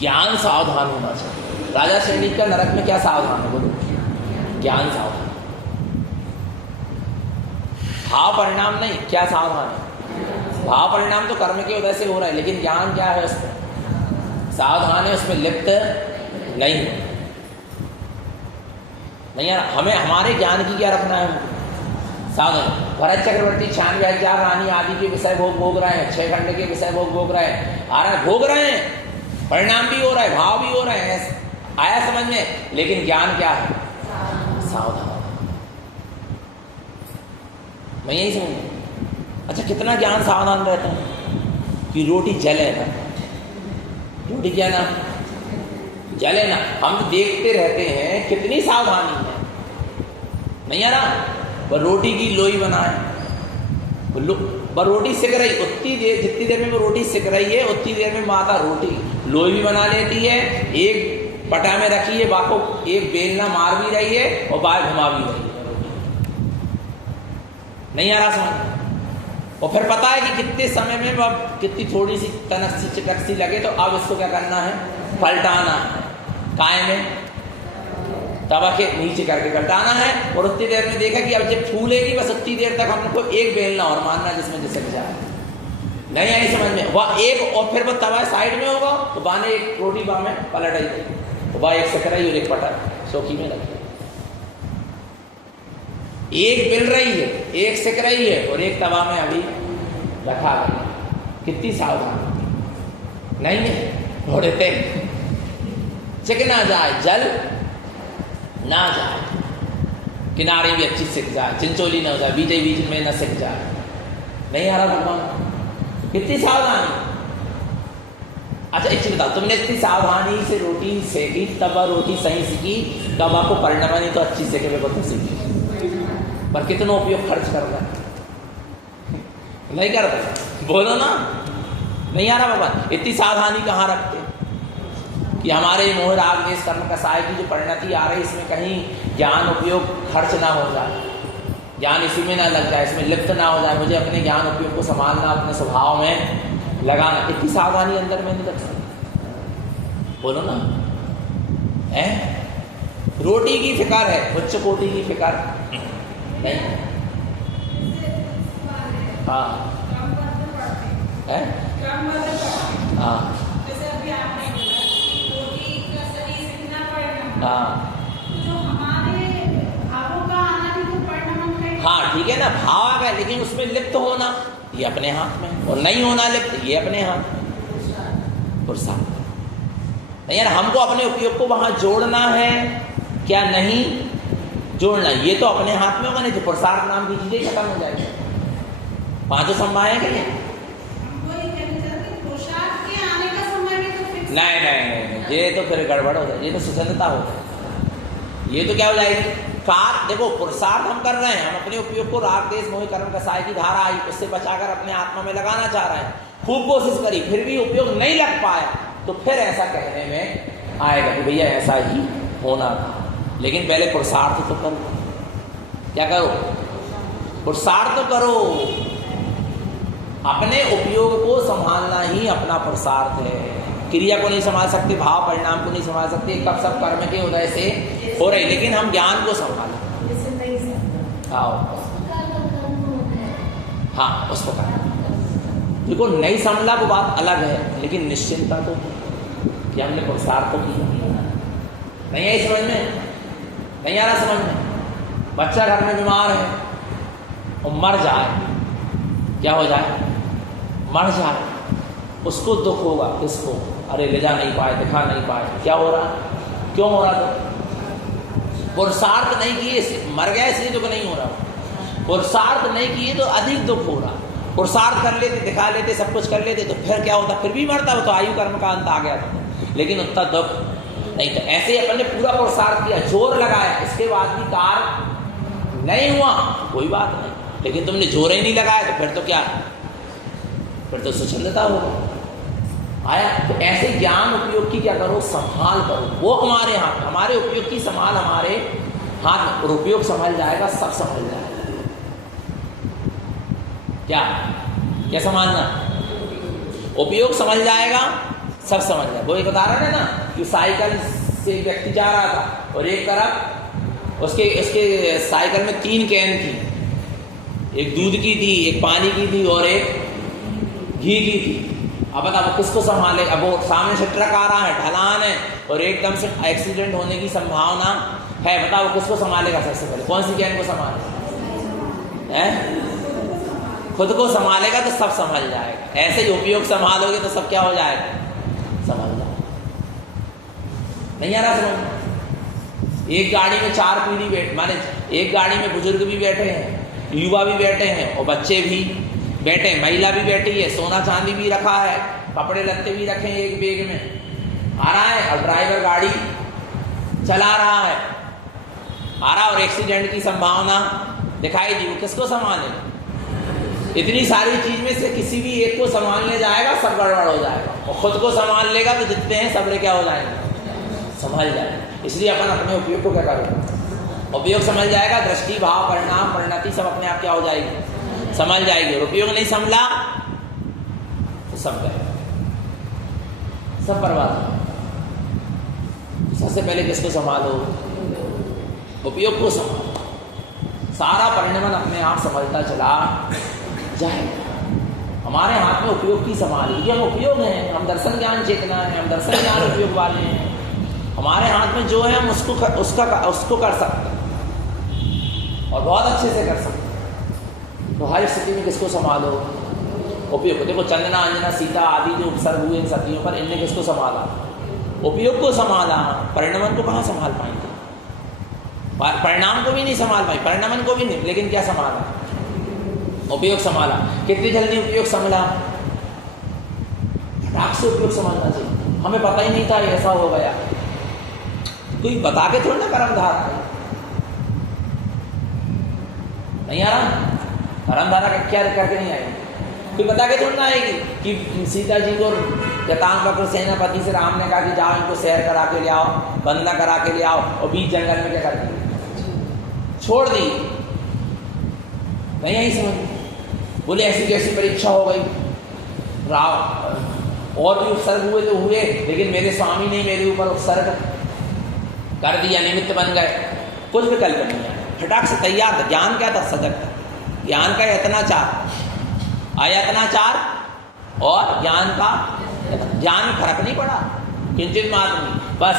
ज्ञान सावधान होना चाहिए। राजा श्रेणी का नरक में क्या सावधान है, बोलो, ज्ञान सावधान, भाव परिणाम नहीं, क्या सावधान है, भाव परिणाम तो कर्म के उदय से हो रहा है, लेकिन ज्ञान क्या है, उसमें सावधान है, उसमें लिप्त नहीं है। नहीं यार, हमें हमारे ज्ञान की क्या रखना है, सावधान। भरत चक्रवर्ती 96,000 रानी आदि के विषय भोग रहे हैं, 6 खंड के विषय भोग रहे हैं, आ रहा है, भोग रहे हैं, परिणाम भी हो रहा है, भाव भी हो रहे हैं, आया समझ में, लेकिन ज्ञान क्या है, सावधान। मैं यही समझ। अच्छा, कितना ज्ञान सावधान रहता है कि रोटी जले ना, रोटी क्या ना जले ना, हम देखते रहते हैं कितनी सावधानी है। नहीं आ रहा, वह रोटी की लोई बनाए, वह रोटी सिक रही, उतनी देर, जितनी देर में वो रोटी सिक रही है उतनी देर में माता रोटी लोई भी बना लेती है, एक पटा में रखी है, बाको एक बेलना मार भी रही है और बाहर घुमा भी रही है। नहीं आ रहा समझ? और फिर पता है कि कितने समय में अब कितनी थोड़ी सी तनक सी चिटक सी लगे तो अब इसको क्या करना है, पलटाना है। काय में तवा के नीचे करके पलटाना है। और उतनी देर में देखा कि अब जब फूलेगी बस उतनी देर तक हमको एक बेलना और मारना जिसमें जिसक जाए। नहीं आई समझ में? वह एक और फिर वो तवा साइड में होगा तो बाने एक रोटी बा में पलट आई तो बा एक सकराई और एक पटा चौकी में लगी, एक बिल रही है, एक सिक रही है और एक तवा में अभी रखा गया। कितनी सावधान नहीं है? थोड़े ते चिक ना जाए, जल ना जाए, किनारे भी अच्छी सिक जाए, चिंचोली ना हो जाए, बीच बीच में ना सिक जाए। नहीं आ रहा भगवान? कितनी सावधानी। अच्छा एक चीज बताओ, तुमने इतनी सावधानी से रोटी सेकी तब रोटी सही सीखी, तब आपको परिणाम नहीं तो अच्छी सेके में बहुत सीखी, पर कितना उपयोग खर्च कर रहा है? नहीं कर रहे, बोलो ना। नहीं आ रहा भगवान? इतनी सावधानी कहाँ रखते कि हमारे मोह राग में इस कर्म कसाय की जो परिणति आ रही है इसमें कहीं ज्ञान उपयोग खर्च ना हो जाए, ज्ञान इसी में ना लग जाए, इसमें लिप्त ना हो जाए। मुझे अपने ज्ञान उपयोग को संभालना, अपने स्वभाव में लगाना, इतनी सावधानी अंदर में नहीं रख सकती। बोलो ना है? रोटी की फिक्र है, उच्च कोटि की फिक्र नहीं। हाँ है? हाँ हाँ ठीक है ना, भाव आ गया, लेकिन उसमें लिप्त होना ये अपने हाथ में, और नहीं होना लिप्त ये अपने हाथ में। पुरुषार्थ नहीं यार, हमको अपने उपयोग को वहां जोड़ना है क्या नहीं जोड़ना, ये तो अपने हाथ में होगा। नहीं तो पुरुषार्थ नाम की चीजें खत्म हो जाएगी। पांचों संभाए हैं क्या? नहीं नहीं, ये तो फिर गड़बड़ हो जाए, ये तो सुसंगता हो जाए। ये तो क्या हो जाएगी? कार देखो, पुरुषार्थ हम कर रहे हैं, हम अपने उपयोग को राग देश मोह कर्म कसाय की धारा आई उससे बचाकर अपने आत्मा में लगाना चाह रहे हैं, खूब कोशिश करी, फिर भी उपयोग नहीं लग पाया, तो फिर ऐसा कहने में आएगा कि भैया ऐसा ही होना था। लेकिन पहले पुरुषार्थ तो करो। क्या करो? पुरुषार्थ तो करो। अपने उपयोग को संभालना ही अपना पुरुषार्थ है। क्रिया को नहीं संभाल सकते, भाव परिणाम को नहीं संभाल सकते, कब सब कर्म के उदय से हो रही, लेकिन हम ज्ञान को संभालें। हाँ उसको करना। देखो नहीं संभला वो बात अलग है, लेकिन निश्चिंता तो कि हमने पुरुषार्थ तो किया। नहीं आई समझ में? नहीं आ रहा समझ में? बच्चा घर में बीमार है और मर जाए, क्या हो जाए? मर जाए, उसको दुख होगा। किसको? अरे ले जा नहीं पाए, दिखा नहीं पाए, क्या हो रहा? क्यों हो रहा? तो पुरुषार्थ नहीं किए, मर गया इसलिए दुख नहीं हो रहा। पुरुषार्थ नहीं किए तो अधिक दुख हो रहा। पुरुषार्थ कर लेते, दिखा लेते, सब कुछ कर लेते तो फिर क्या होता? फिर भी मरता, वो तो आयु कर्म का अंत आ गया था, लेकिन उतना दुख नहीं। तो ऐसे अपन ने पूरा पुरुषार्थ किया, जोर लगाया, इसके बाद भी कार्य नहीं हुआ, कोई बात नहीं। लेकिन तुमने जोर ही नहीं लगाया तो फिर तो क्या? फिर तो स्वच्छंदता होगा आया। तो ऐसे ज्ञान उपयोग की क्या करो? संभाल करो। वो हमारे हाथ, हमारे उपयोग की संभाल हमारे हाथ, और उपयोग संभल जाएगा, सब संभल जाएगा। क्या क्या संभालना? उपयोग संभल जाएगा, सब समझ जाएगा। वो एक बता रहा है ना कि साइकिल से व्यक्ति जा रहा था और एक तरफ उसके साइकिल में 3 कैन थी, एक दूध की थी, एक पानी की थी और एक घी की थी। अब बता वो किसको संभाले? अब वो सामने से ट्रक आ रहा है, ढलान है और एकदम से एक्सीडेंट होने की संभावना है, बता वो किसको संभालेगा? सबसे पहले कौन सी कैन को संभालेगा? खुद को संभालेगा तो सब संभल जाएगा। ऐसे ही उपयोग संभालोगे तो सब क्या हो जाएगा? संभल जाएगा। नहीं आ रहा समझ? एक गाड़ी में 4 पीढ़ी बैठ, माने एक गाड़ी में बुजुर्ग भी बैठे हैं, युवा भी बैठे हैं और बच्चे भी बैठे, महिला भी बैठी है, सोना चांदी भी रखा है, कपड़े लत्ते भी रखे हैं, एक बैग में आ रहा है, और ड्राइवर गाड़ी चला रहा है, आ रहा, और एक्सीडेंट की संभावना दिखाई दी, वो किसको संभालेगा? इतनी सारी चीज में से किसी भी एक को संभालने जाएगा, सब गड़बड़ हो जाएगा, और खुद को संभाल लेगा तो जितने हैं सबरे क्या हो जाएंगे? समझ जाए। इसलिए अपन अपने उपयोग को क्या करें, उपयोग समझ जाएगा, दृष्टि भाव परिणाम परिणति सब अपने आप क्या हो जाएगी, समझ जाएगी। और उपयोग नहीं समझा तो सब गए, सब बर्बाद। सबसे पहले किसको संभालो, उपयोग को संभालो, सारा परिणमन अपने आप समझता चला जाएगा। हमारे हाथ में उपयोग की संभाल, क्योंकि हम उपयोग हैं, हम दर्शन ज्ञान चेतना है, हम दर्शन ज्ञान उपयोग वाले हैं। हमारे हाथ में जो है हम उसको कर सकते हैं और बहुत अच्छे से कर सकते हैं। तो हर स्थिति में किसको संभालो, उपयोग को। देखो चंदना अंजना सीता आदि जो उपसर्ग हुए इन सतियों पर, इनने किसको संभाला, उपयोग को संभाला। परिणमन को कहाँ संभाल पाएंगे, परिणाम को भी नहीं संभाल पाए, परिणमन को भी नहीं, लेकिन क्या संभाला, उपयोग संभाला। कितनी जल्दी उपयोग संभाला, फटाक से उपयोग संभालना चाहिए। हमें पता ही नहीं था ऐसा हो गया, कोई बता के थोड़ा ना कर्म धारा नहीं आ रहा, कर्म धारा का क्या करके नहीं आएगी, कोई बता के थोड़ा ना आएगी कि सीता जी को जतांग वक्र सेनापति से राम ने कहा कि जाओ इनको सैर करा के ले आओ, वंदना करा के ले आओ, और बीच जंगल में क्या कर दी, छोड़ दी। नहीं आई समझ, बोले ऐसी कैसी परीक्षा हो गई, राव और भी उपसर्ग हुए तो हुए, लेकिन मेरे स्वामी ने मेरे ऊपर उपसर्ग कर दिया, निमित्त बन गए, कुछ विकल्प नहीं आया, फटाक से तैयार था। ज्ञान क्या था, सजग था। ज्ञान का यत्नाचार, अयत्नाचार और ज्ञान का ज्ञान में फर्क नहीं पड़ा, किंचित मात्र नहीं, बस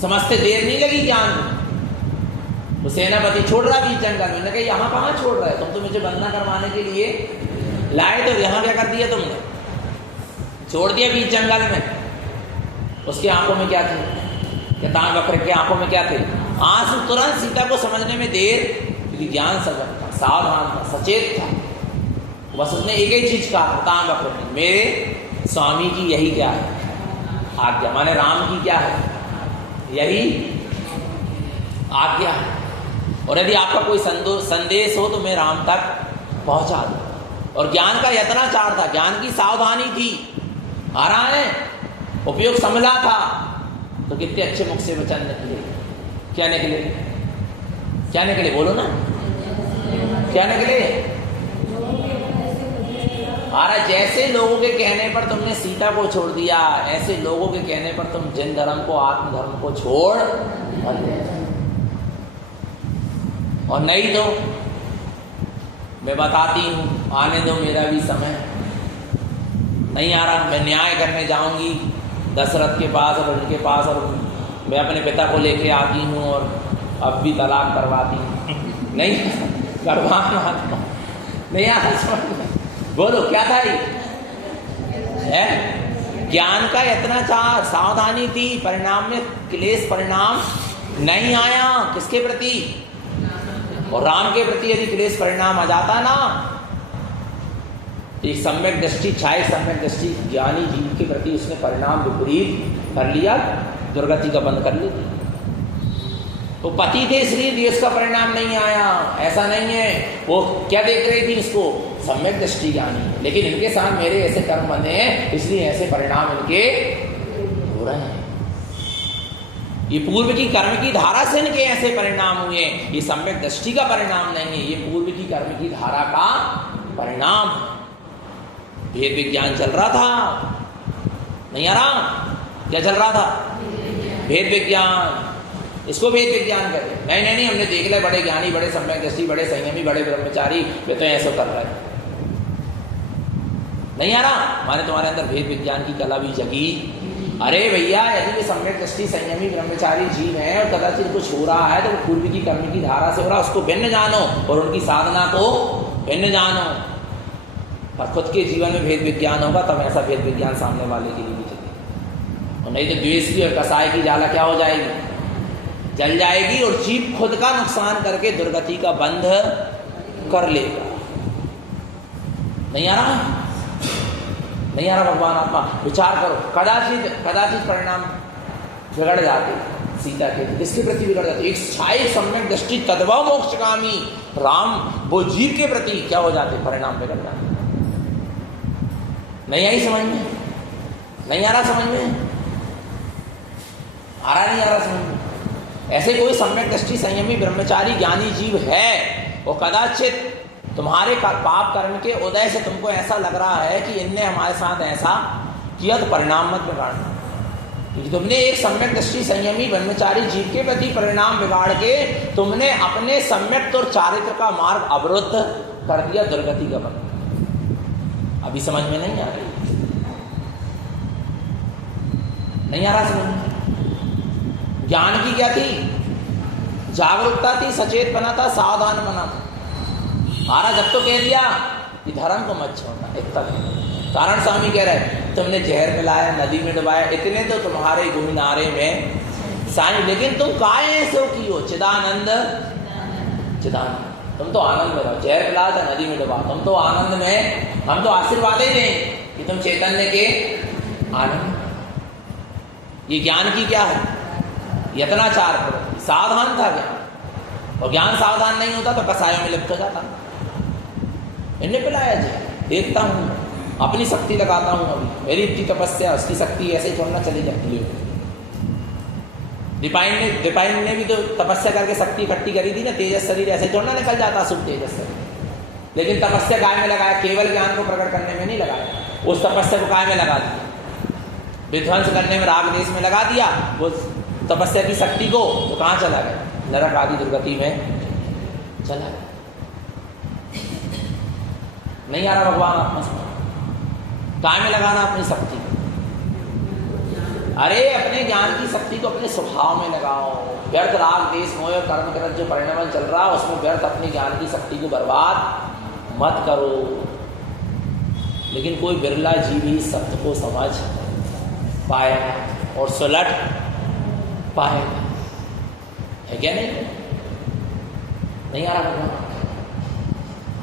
समझते देर नहीं लगी ज्ञान को। तो सेनापति छोड़ रहा बीच जंगल में, कहा यहाँ कहाँ छोड़ रहे, तुम तो मुझे वंदना करवाने के लिए लाए, तो यहाँ क्या कर दिया तुमने, छोड़ दिया बीच जंगल में। उसकी आंखों में क्या थे, जतांग वक्र के आंखों में क्या थे, आंसू। तुरंत सीता को समझने में देर, क्योंकि ज्ञान सजग था, सावधान था, सचेत था। बस उसने एक ही चीज कहा जतांग वक्र में, मेरे स्वामी की यही क्या है आज्ञा, माने राम की क्या है यही आज्ञा है, और यदि आपका कोई संदेश हो तो मैं राम तक पहुंचा दूं। और ज्ञान का यत्नाचार था, ज्ञान की सावधानी थी, आ रहा है, उपयोग समझा था, तो कितने अच्छे मुख से वचन निकले। क्या निकले, क्या निकले, बोलो ना, क्या निकले। आ रहा, जैसे लोगों के कहने पर तुमने सीता को छोड़ दिया, ऐसे लोगों के कहने पर तुम जिन धर्म को, आत्मधर्म को छोड़ मत देना। और नहीं तो मैं बताती हूं, आने दो मेरा भी समय, नहीं आ रहा, मैं न्याय करने जाऊंगी दशरथ के पास और उनके पास, और मैं अपने पिता को लेके आती हूँ और अब भी तलाक करवाती हूँ। नहीं करवाना, नहीं आ रहा, बोलो क्या था ये है, ज्ञान का यत्नाचार, सावधानी थी, परिणाम में क्लेश परिणाम नहीं आया। किसके प्रति, और राम के प्रति यदि क्लेश परिणाम आ जाता ना, एक सम्यक दृष्टि, छाए सम्यक दृष्टि ज्ञानी जीव के प्रति उसने परिणाम विपरीत कर लिया, दुर्गति का बंद कर ली। तो पति थे इसलिए देश का परिणाम नहीं आया, ऐसा नहीं है। वो क्या देख रही थी उसको, सम्यक दृष्टि ज्ञानी, लेकिन इनके साथ मेरे ऐसे कर्म बंधे हैं, इसलिए ऐसे परिणाम इनके हो रहे हैं। ये पूर्व की कर्म की धारा से इनके ऐसे परिणाम हुए, ये सम्यक दृष्टि का परिणाम नहीं है, ये पूर्व की कर्म की धारा का परिणाम। भेद विज्ञान चल रहा था, नहीं आ रहा, क्या चल रहा था, भेद विज्ञान, इसको भेद विज्ञान कहते हैं। नहीं नहीं नहीं, हमने देख लिया, बड़े ज्ञानी, बड़े सम्यक दृष्टि, बड़े संयमी, बड़े ब्रह्मचारी, वे तो ऐसा कर रहे हैं। नहीं आ रहा, माने तुम्हारे अंदर भेद विज्ञान की कला भी जगी। अरे भैया, यदि वे सम्यक दृष्टि, संयमी, ब्रह्मचारी जीव हैं और कदाचित कुछ हो रहा है तो वो पूर्व की कर्म की धारा से हो रहा, उसको भिन्न जानो और उनकी साधना को भिन्न जानो। और खुद के जीवन में भेद विज्ञान होगा तब ऐसा भेद विज्ञान सामने वाले के लिए भी चलेगा, और नहीं तो द्वेष की और कसाई की ज्वाला क्या हो जाएगी, जल जाएगी, और जीव खुद का नुकसान करके दुर्गति का बंध कर लेगा। नहीं आ रहा, नहीं आ रहा, भगवान आत्मा विचार करो। कदाचित परिणाम बिगड़ जाते सीता के, किसके प्रति बिगड़ जाते, एक छाए सम्यक दृष्टि तद्भव मोक्षगामी राम, वो जीव के प्रति क्या हो जाते, परिणाम बिगड़ जाते। नहीं आई समझ में, नहीं आ रहा समझ में। आ रहा नहीं आ रहा समझ में? ऐसे कोई सम्यक दृष्टि संयमी ब्रह्मचारी ज्ञानी जीव है, वो कदाचित तुम्हारे पाप कर्म के उदय से तुमको ऐसा लग रहा है कि इनने हमारे साथ ऐसा किया तो परिणाम मत बिगाड़ना, क्योंकि तुमने एक सम्यक दृष्टि संयमी ब्रह्मचारी जीव के प्रति परिणाम बिगाड़ के तुमने अपने सम्यक और चारित्र का मार्ग अवरुद्ध कर दिया, दुर्गति का बन। अभी समझ में नहीं आ रही? नहीं आ रहा समझ में? ज्ञान की क्या थी? जागरूकता थी, सचेत बना था, सावधान बना था। महाराज जब तो कह दिया कि धर्म को मत छोड़ना, इतना कारण स्वामी कह रहे तुमने जहर मिलाया, नदी में डुबाया, इतने तो तुम्हारे गुमिनारे में साईं, लेकिन तुम काहे सो की हो? चिदानंद चिदानंद, तुम तो आनंद में रहो। जहर मिलाया था, नदी में डुबा, तुम तो आनंद में, हम तो आशीर्वाद ही दें कि तुम चैतन्य के आनंद। ये ज्ञान की क्या है? यत्नाचार करो, सावधान था ज्ञान, और ज्ञान सावधान नहीं होता तो कसायों में लिप्त हो जाता। इन्हें पिलाया जी, देखता हूँ, अपनी शक्ति लगाता हूँ, अभी मेरी इतनी तपस्या, उसकी शक्ति ऐसे ही थोड़ा चली जाती है। दीपायन ने भी तो तपस्या करके शक्ति इकट्ठी करी थी ना, तेजस शरीर ऐसे थोड़ा निकल जाता, शुभ तेजस शरीर। लेकिन तपस्या काय में लगाया? केवल ज्ञान को प्रकट करने में नहीं लगाया, उस तपस्या को काय में लगा दिया? विध्वंस करने में, राग देश में लगा दिया वो तपस्या की शक्ति को, तो कहाँ चला गया? नरक आदि दुर्गति में चला गया। नहीं आ रहा भगवान आत्मा से? काय में लगाना अपनी शक्ति? अरे अपने ज्ञान की शक्ति को अपने स्वभाव में लगाओ। व्यर्थ राग देश मोह कर्म करत जो परिणाम चल रहा है, उसमें व्यर्थ अपनी ज्ञान की शक्ति को बर्बाद मत करो। लेकिन कोई बिरला जीव ही सत्य को समझ पाएगा और सुलट पाएगा, है क्या? नहीं आ रहा भगवान?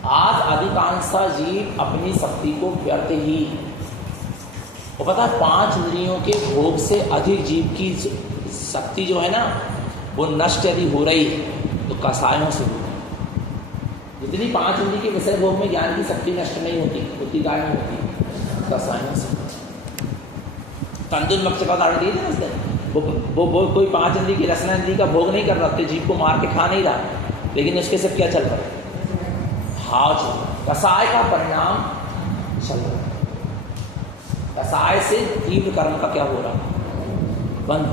आज अधिकांश जीव अपनी शक्ति को व्यर्थ ही, वो पता है 5 इंद्रियों के भोग से अधिक जीव की शक्ति जो है ना, वो नष्ट यदि हो रही है तो कसायों से हो रही। जितनी 5 इंद्रिय के विषय भोग में ज्ञान की शक्ति नष्ट नहीं होती, बुद्धि काय में होती? कसायों से। तंदुल मक्ष का उदाहरण दिए थे ना उसने, वो कोई 5 इंद्रिय की रसना इंद्रिय का भोग नहीं कर रहा, तो जीव को मार के खा नहीं रहा, लेकिन उसके सब क्या चल रहा है? भाव चल रहा है, कसाय का परिणाम चल रहा है। कसाय से तीव्र कर्म का क्या हो रहा? बंद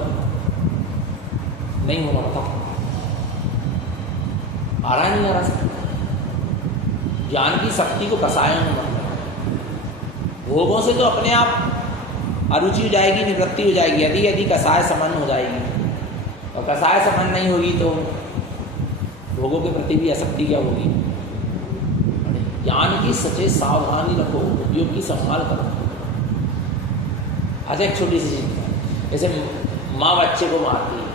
नहीं होना। बताओ आ रहा नहीं आ रहा? ज्ञान की शक्ति को कसायों में बंद, भोगों से तो अपने आप अरुचि हो जाएगी, निवृत्ति हो जाएगी, यदि यदि कसाय संबंध हो जाएगी। और कसाय संबंध नहीं होगी तो भोगों के प्रति भी आसक्ति क्या होगी? ज्ञान की सचेत सावधानी रखो, उपयोग की संभाल करो। अच्छा एक छोटी सी चीज, जैसे माँ बच्चे को मारती है,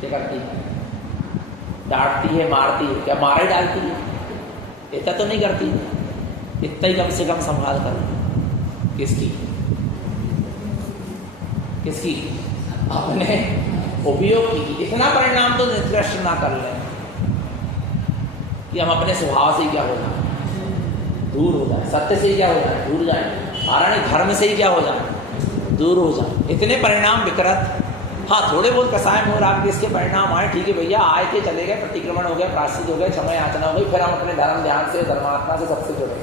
क्या करती है? डांटती है, मारती है, क्या मार ही डालती है? इतना तो नहीं करती, इतना ही कम से कम संभाल करो। किसकी? किसकी? अपने उपयोग की। इतना परिणाम तो निष्कर्ष ना कर लें कि हम अपने स्वभाव से ही क्या हो जाए? दूर हो जाए। सत्य से ही क्या हो जाए? दूर जाए। आरण्य धर्म से ही क्या हो जाए? दूर हो जाए। इतने परिणाम विकृत। हाँ, थोड़े बहुत कसाय मोह राग देश के परिणाम आए, ठीक है भैया, आए के चले गए, प्रतिक्रमण हो गया, प्रायश्चित हो गए, क्षमा याचना हो गई, फिर हम अपने धर्म ध्यान से, धर्मात्मा से, सबसे जुड़े।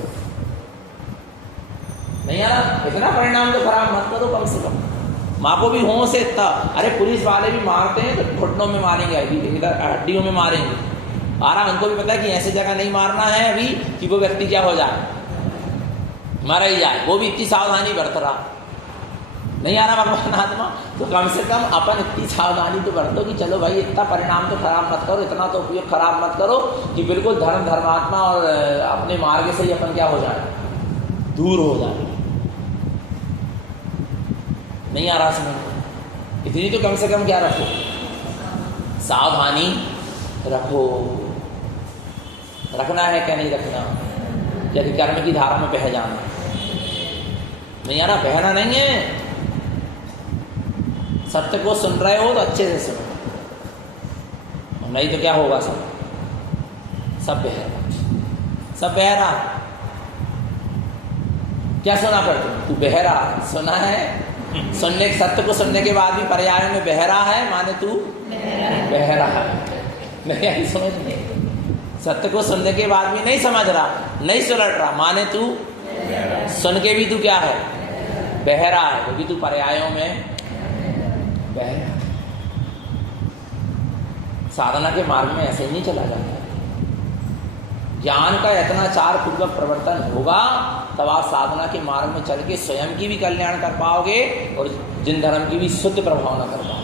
नहीं आ रहा? इतना परिणाम तो खराब मत करो कम से कम। माँ को भी हों से इतना, अरे पुलिस वाले भी मारते हैं तो घुटनों में मारेंगे, इधर हड्डियों में मारेंगे। आराम, उनको भी पता है कि ऐसी जगह नहीं मारना है अभी कि वो व्यक्ति क्या हो जाए? मर ही जाए। वो भी इतनी सावधानी बरत रहा। नहीं आ रहा भगवान आत्मा? तो कम से कम अपन इतनी सावधानी तो बरतो कि चलो भाई, इतना परिणाम तो खराब मत करो, इतना तो उपयोग खराब मत करो कि बिल्कुल धर्म धर्मात्मा और अपने मार्ग से ही अपन क्या हो जाए? दूर हो जाए। नहीं आ रहा समझ? इतनी तो कम से कम क्या रखो? सावधानी रखो। रखना है क्या नहीं रखना? जैसे कर्म की धारा में बह जाना। नहीं आ रहा? बहना नहीं है। सत्य को सुन रहे हो तो अच्छे से सुनो, नहीं तो क्या होगा? सब बह रहा, सब बह रहा। क्या सुना पड़ता? तू बहरा सुना है, सुनने सत्य को सुनने के बाद भी पर्यायों में बहरा है माने तू बहरा है। नहीं यही समझ नहीं, सत्य को सुनने के बाद भी नहीं समझ रहा, नहीं सुलट रहा, माने तू सुन के भी तू क्या है, बहरा है, क्योंकि तू पर्यायों में बहरा। साधना के मार्ग में ऐसे ही नहीं चला जाता। ज्ञान का यत्नाचार पूर्वक प्रवर्तन होगा तब आप साधना के मार्ग में चल के स्वयं की भी कल्याण कर पाओगे और जिन धर्म की भी शुद्ध प्रभावना कर पाओगे।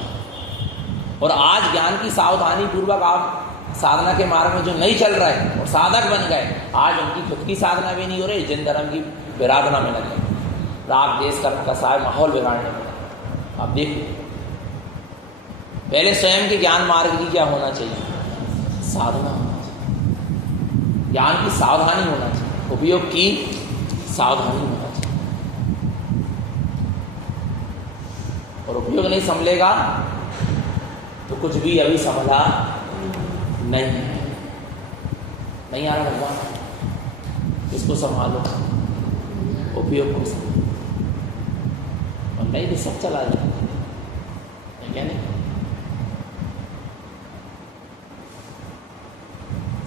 और आज ज्ञान की सावधानी पूर्वक आप साधना के मार्ग में जो नहीं चल रहे और साधक बन गए, आज उनकी खुद की साधना भी नहीं हो रही, जिन धर्म की विराधना में लगे, राग देश का सारा माहौल बिगाड़ने में। आप देखो पहले स्वयं के ज्ञान मार्ग की क्या होना चाहिए, साधना होना चाहिए, ज्ञान की सावधानी होना चाहिए, उपयोग की सावधानी होना चाहिए। और उपयोग नहीं संभलेगा तो कुछ भी अभी संभला नहीं आ रहा भगवान, इसको संभालो, उपयोग को संभालो, और नहीं तो सब चला जाए। क्या नहीं,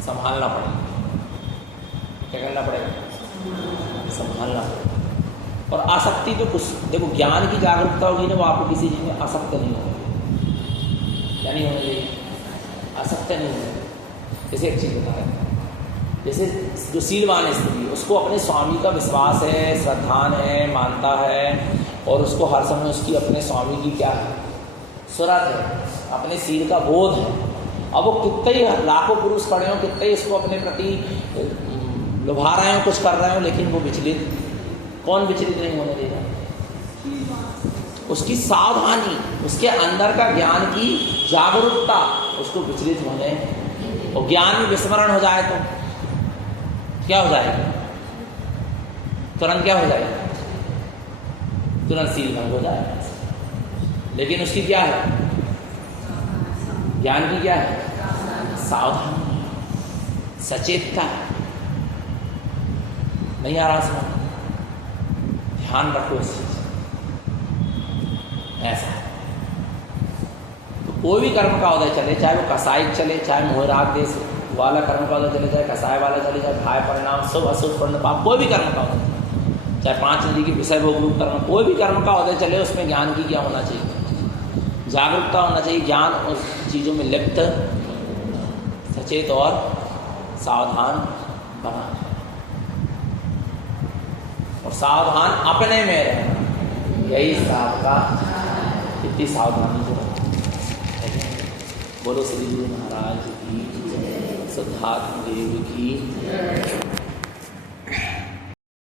संभालना पड़ेगा। क्या करना पड़ेगा, संभालना पड़ेगा। और आसक्ति तो कुछ देखो, ज्ञान की जागरूकता होगी ना, वो आपको किसी चीज़ में आसक्त नहीं होगी। क्या नहीं होने चाहिए, आसक्त नहीं होने। जैसे एक चीज़ बता रहे हैं, जैसे जो शीलवान स्त्री, उसको अपने स्वामी का विश्वास है, श्रद्धान है, मानता है, और उसको हर समय उसकी अपने स्वामी की क्या है, सुरत है, अपने शील का बोध है। अब वो कितने ही लाखों पुरुष खड़े हों, कितने ही उसको अपने प्रति लुभा रहे हो, कुछ कर रहे हो, लेकिन वो विचलित, कौन विचलित नहीं होने देगा, उसकी सावधानी, उसके अंदर का ज्ञान की जागरूकता उसको विचलित होने, और ज्ञान में विस्मरण हो जाए तो क्या हो जाएगा, तुरंत क्या हो जाएगा, तुरंत शील भंग हो जाएगा। लेकिन उसकी क्या है, ज्ञान की क्या है, सावधानी, सचेतता। नहीं आ रहा समझ, ध्यान रखो इस चीज ऐसा। तो कोई भी कर्म का उदय चले, चाहे वो कसाई चले, चाहे मोहराग देश वाला कर्म का उदय चले, चाहे कसाय वाला चले, चाहे भाई परिणाम शुभ अशुभ पुण्य पाप, कोई भी कर्म का उदय, चाहे 5 नदी के विषय भोग रूप कर्म, कोई भी कर्म का उदय चले, उसमें ज्ञान की क्या होना चाहिए, जागरूकता होना चाहिए। ज्ञान उस चीज़ों में लिप्त, सचेत और सावधान बना, और सावधान अपने में रहना, यही सबका इतनी सावधानी जो बोलो श्री गुरु महाराज की, सिद्धार्थ देव की।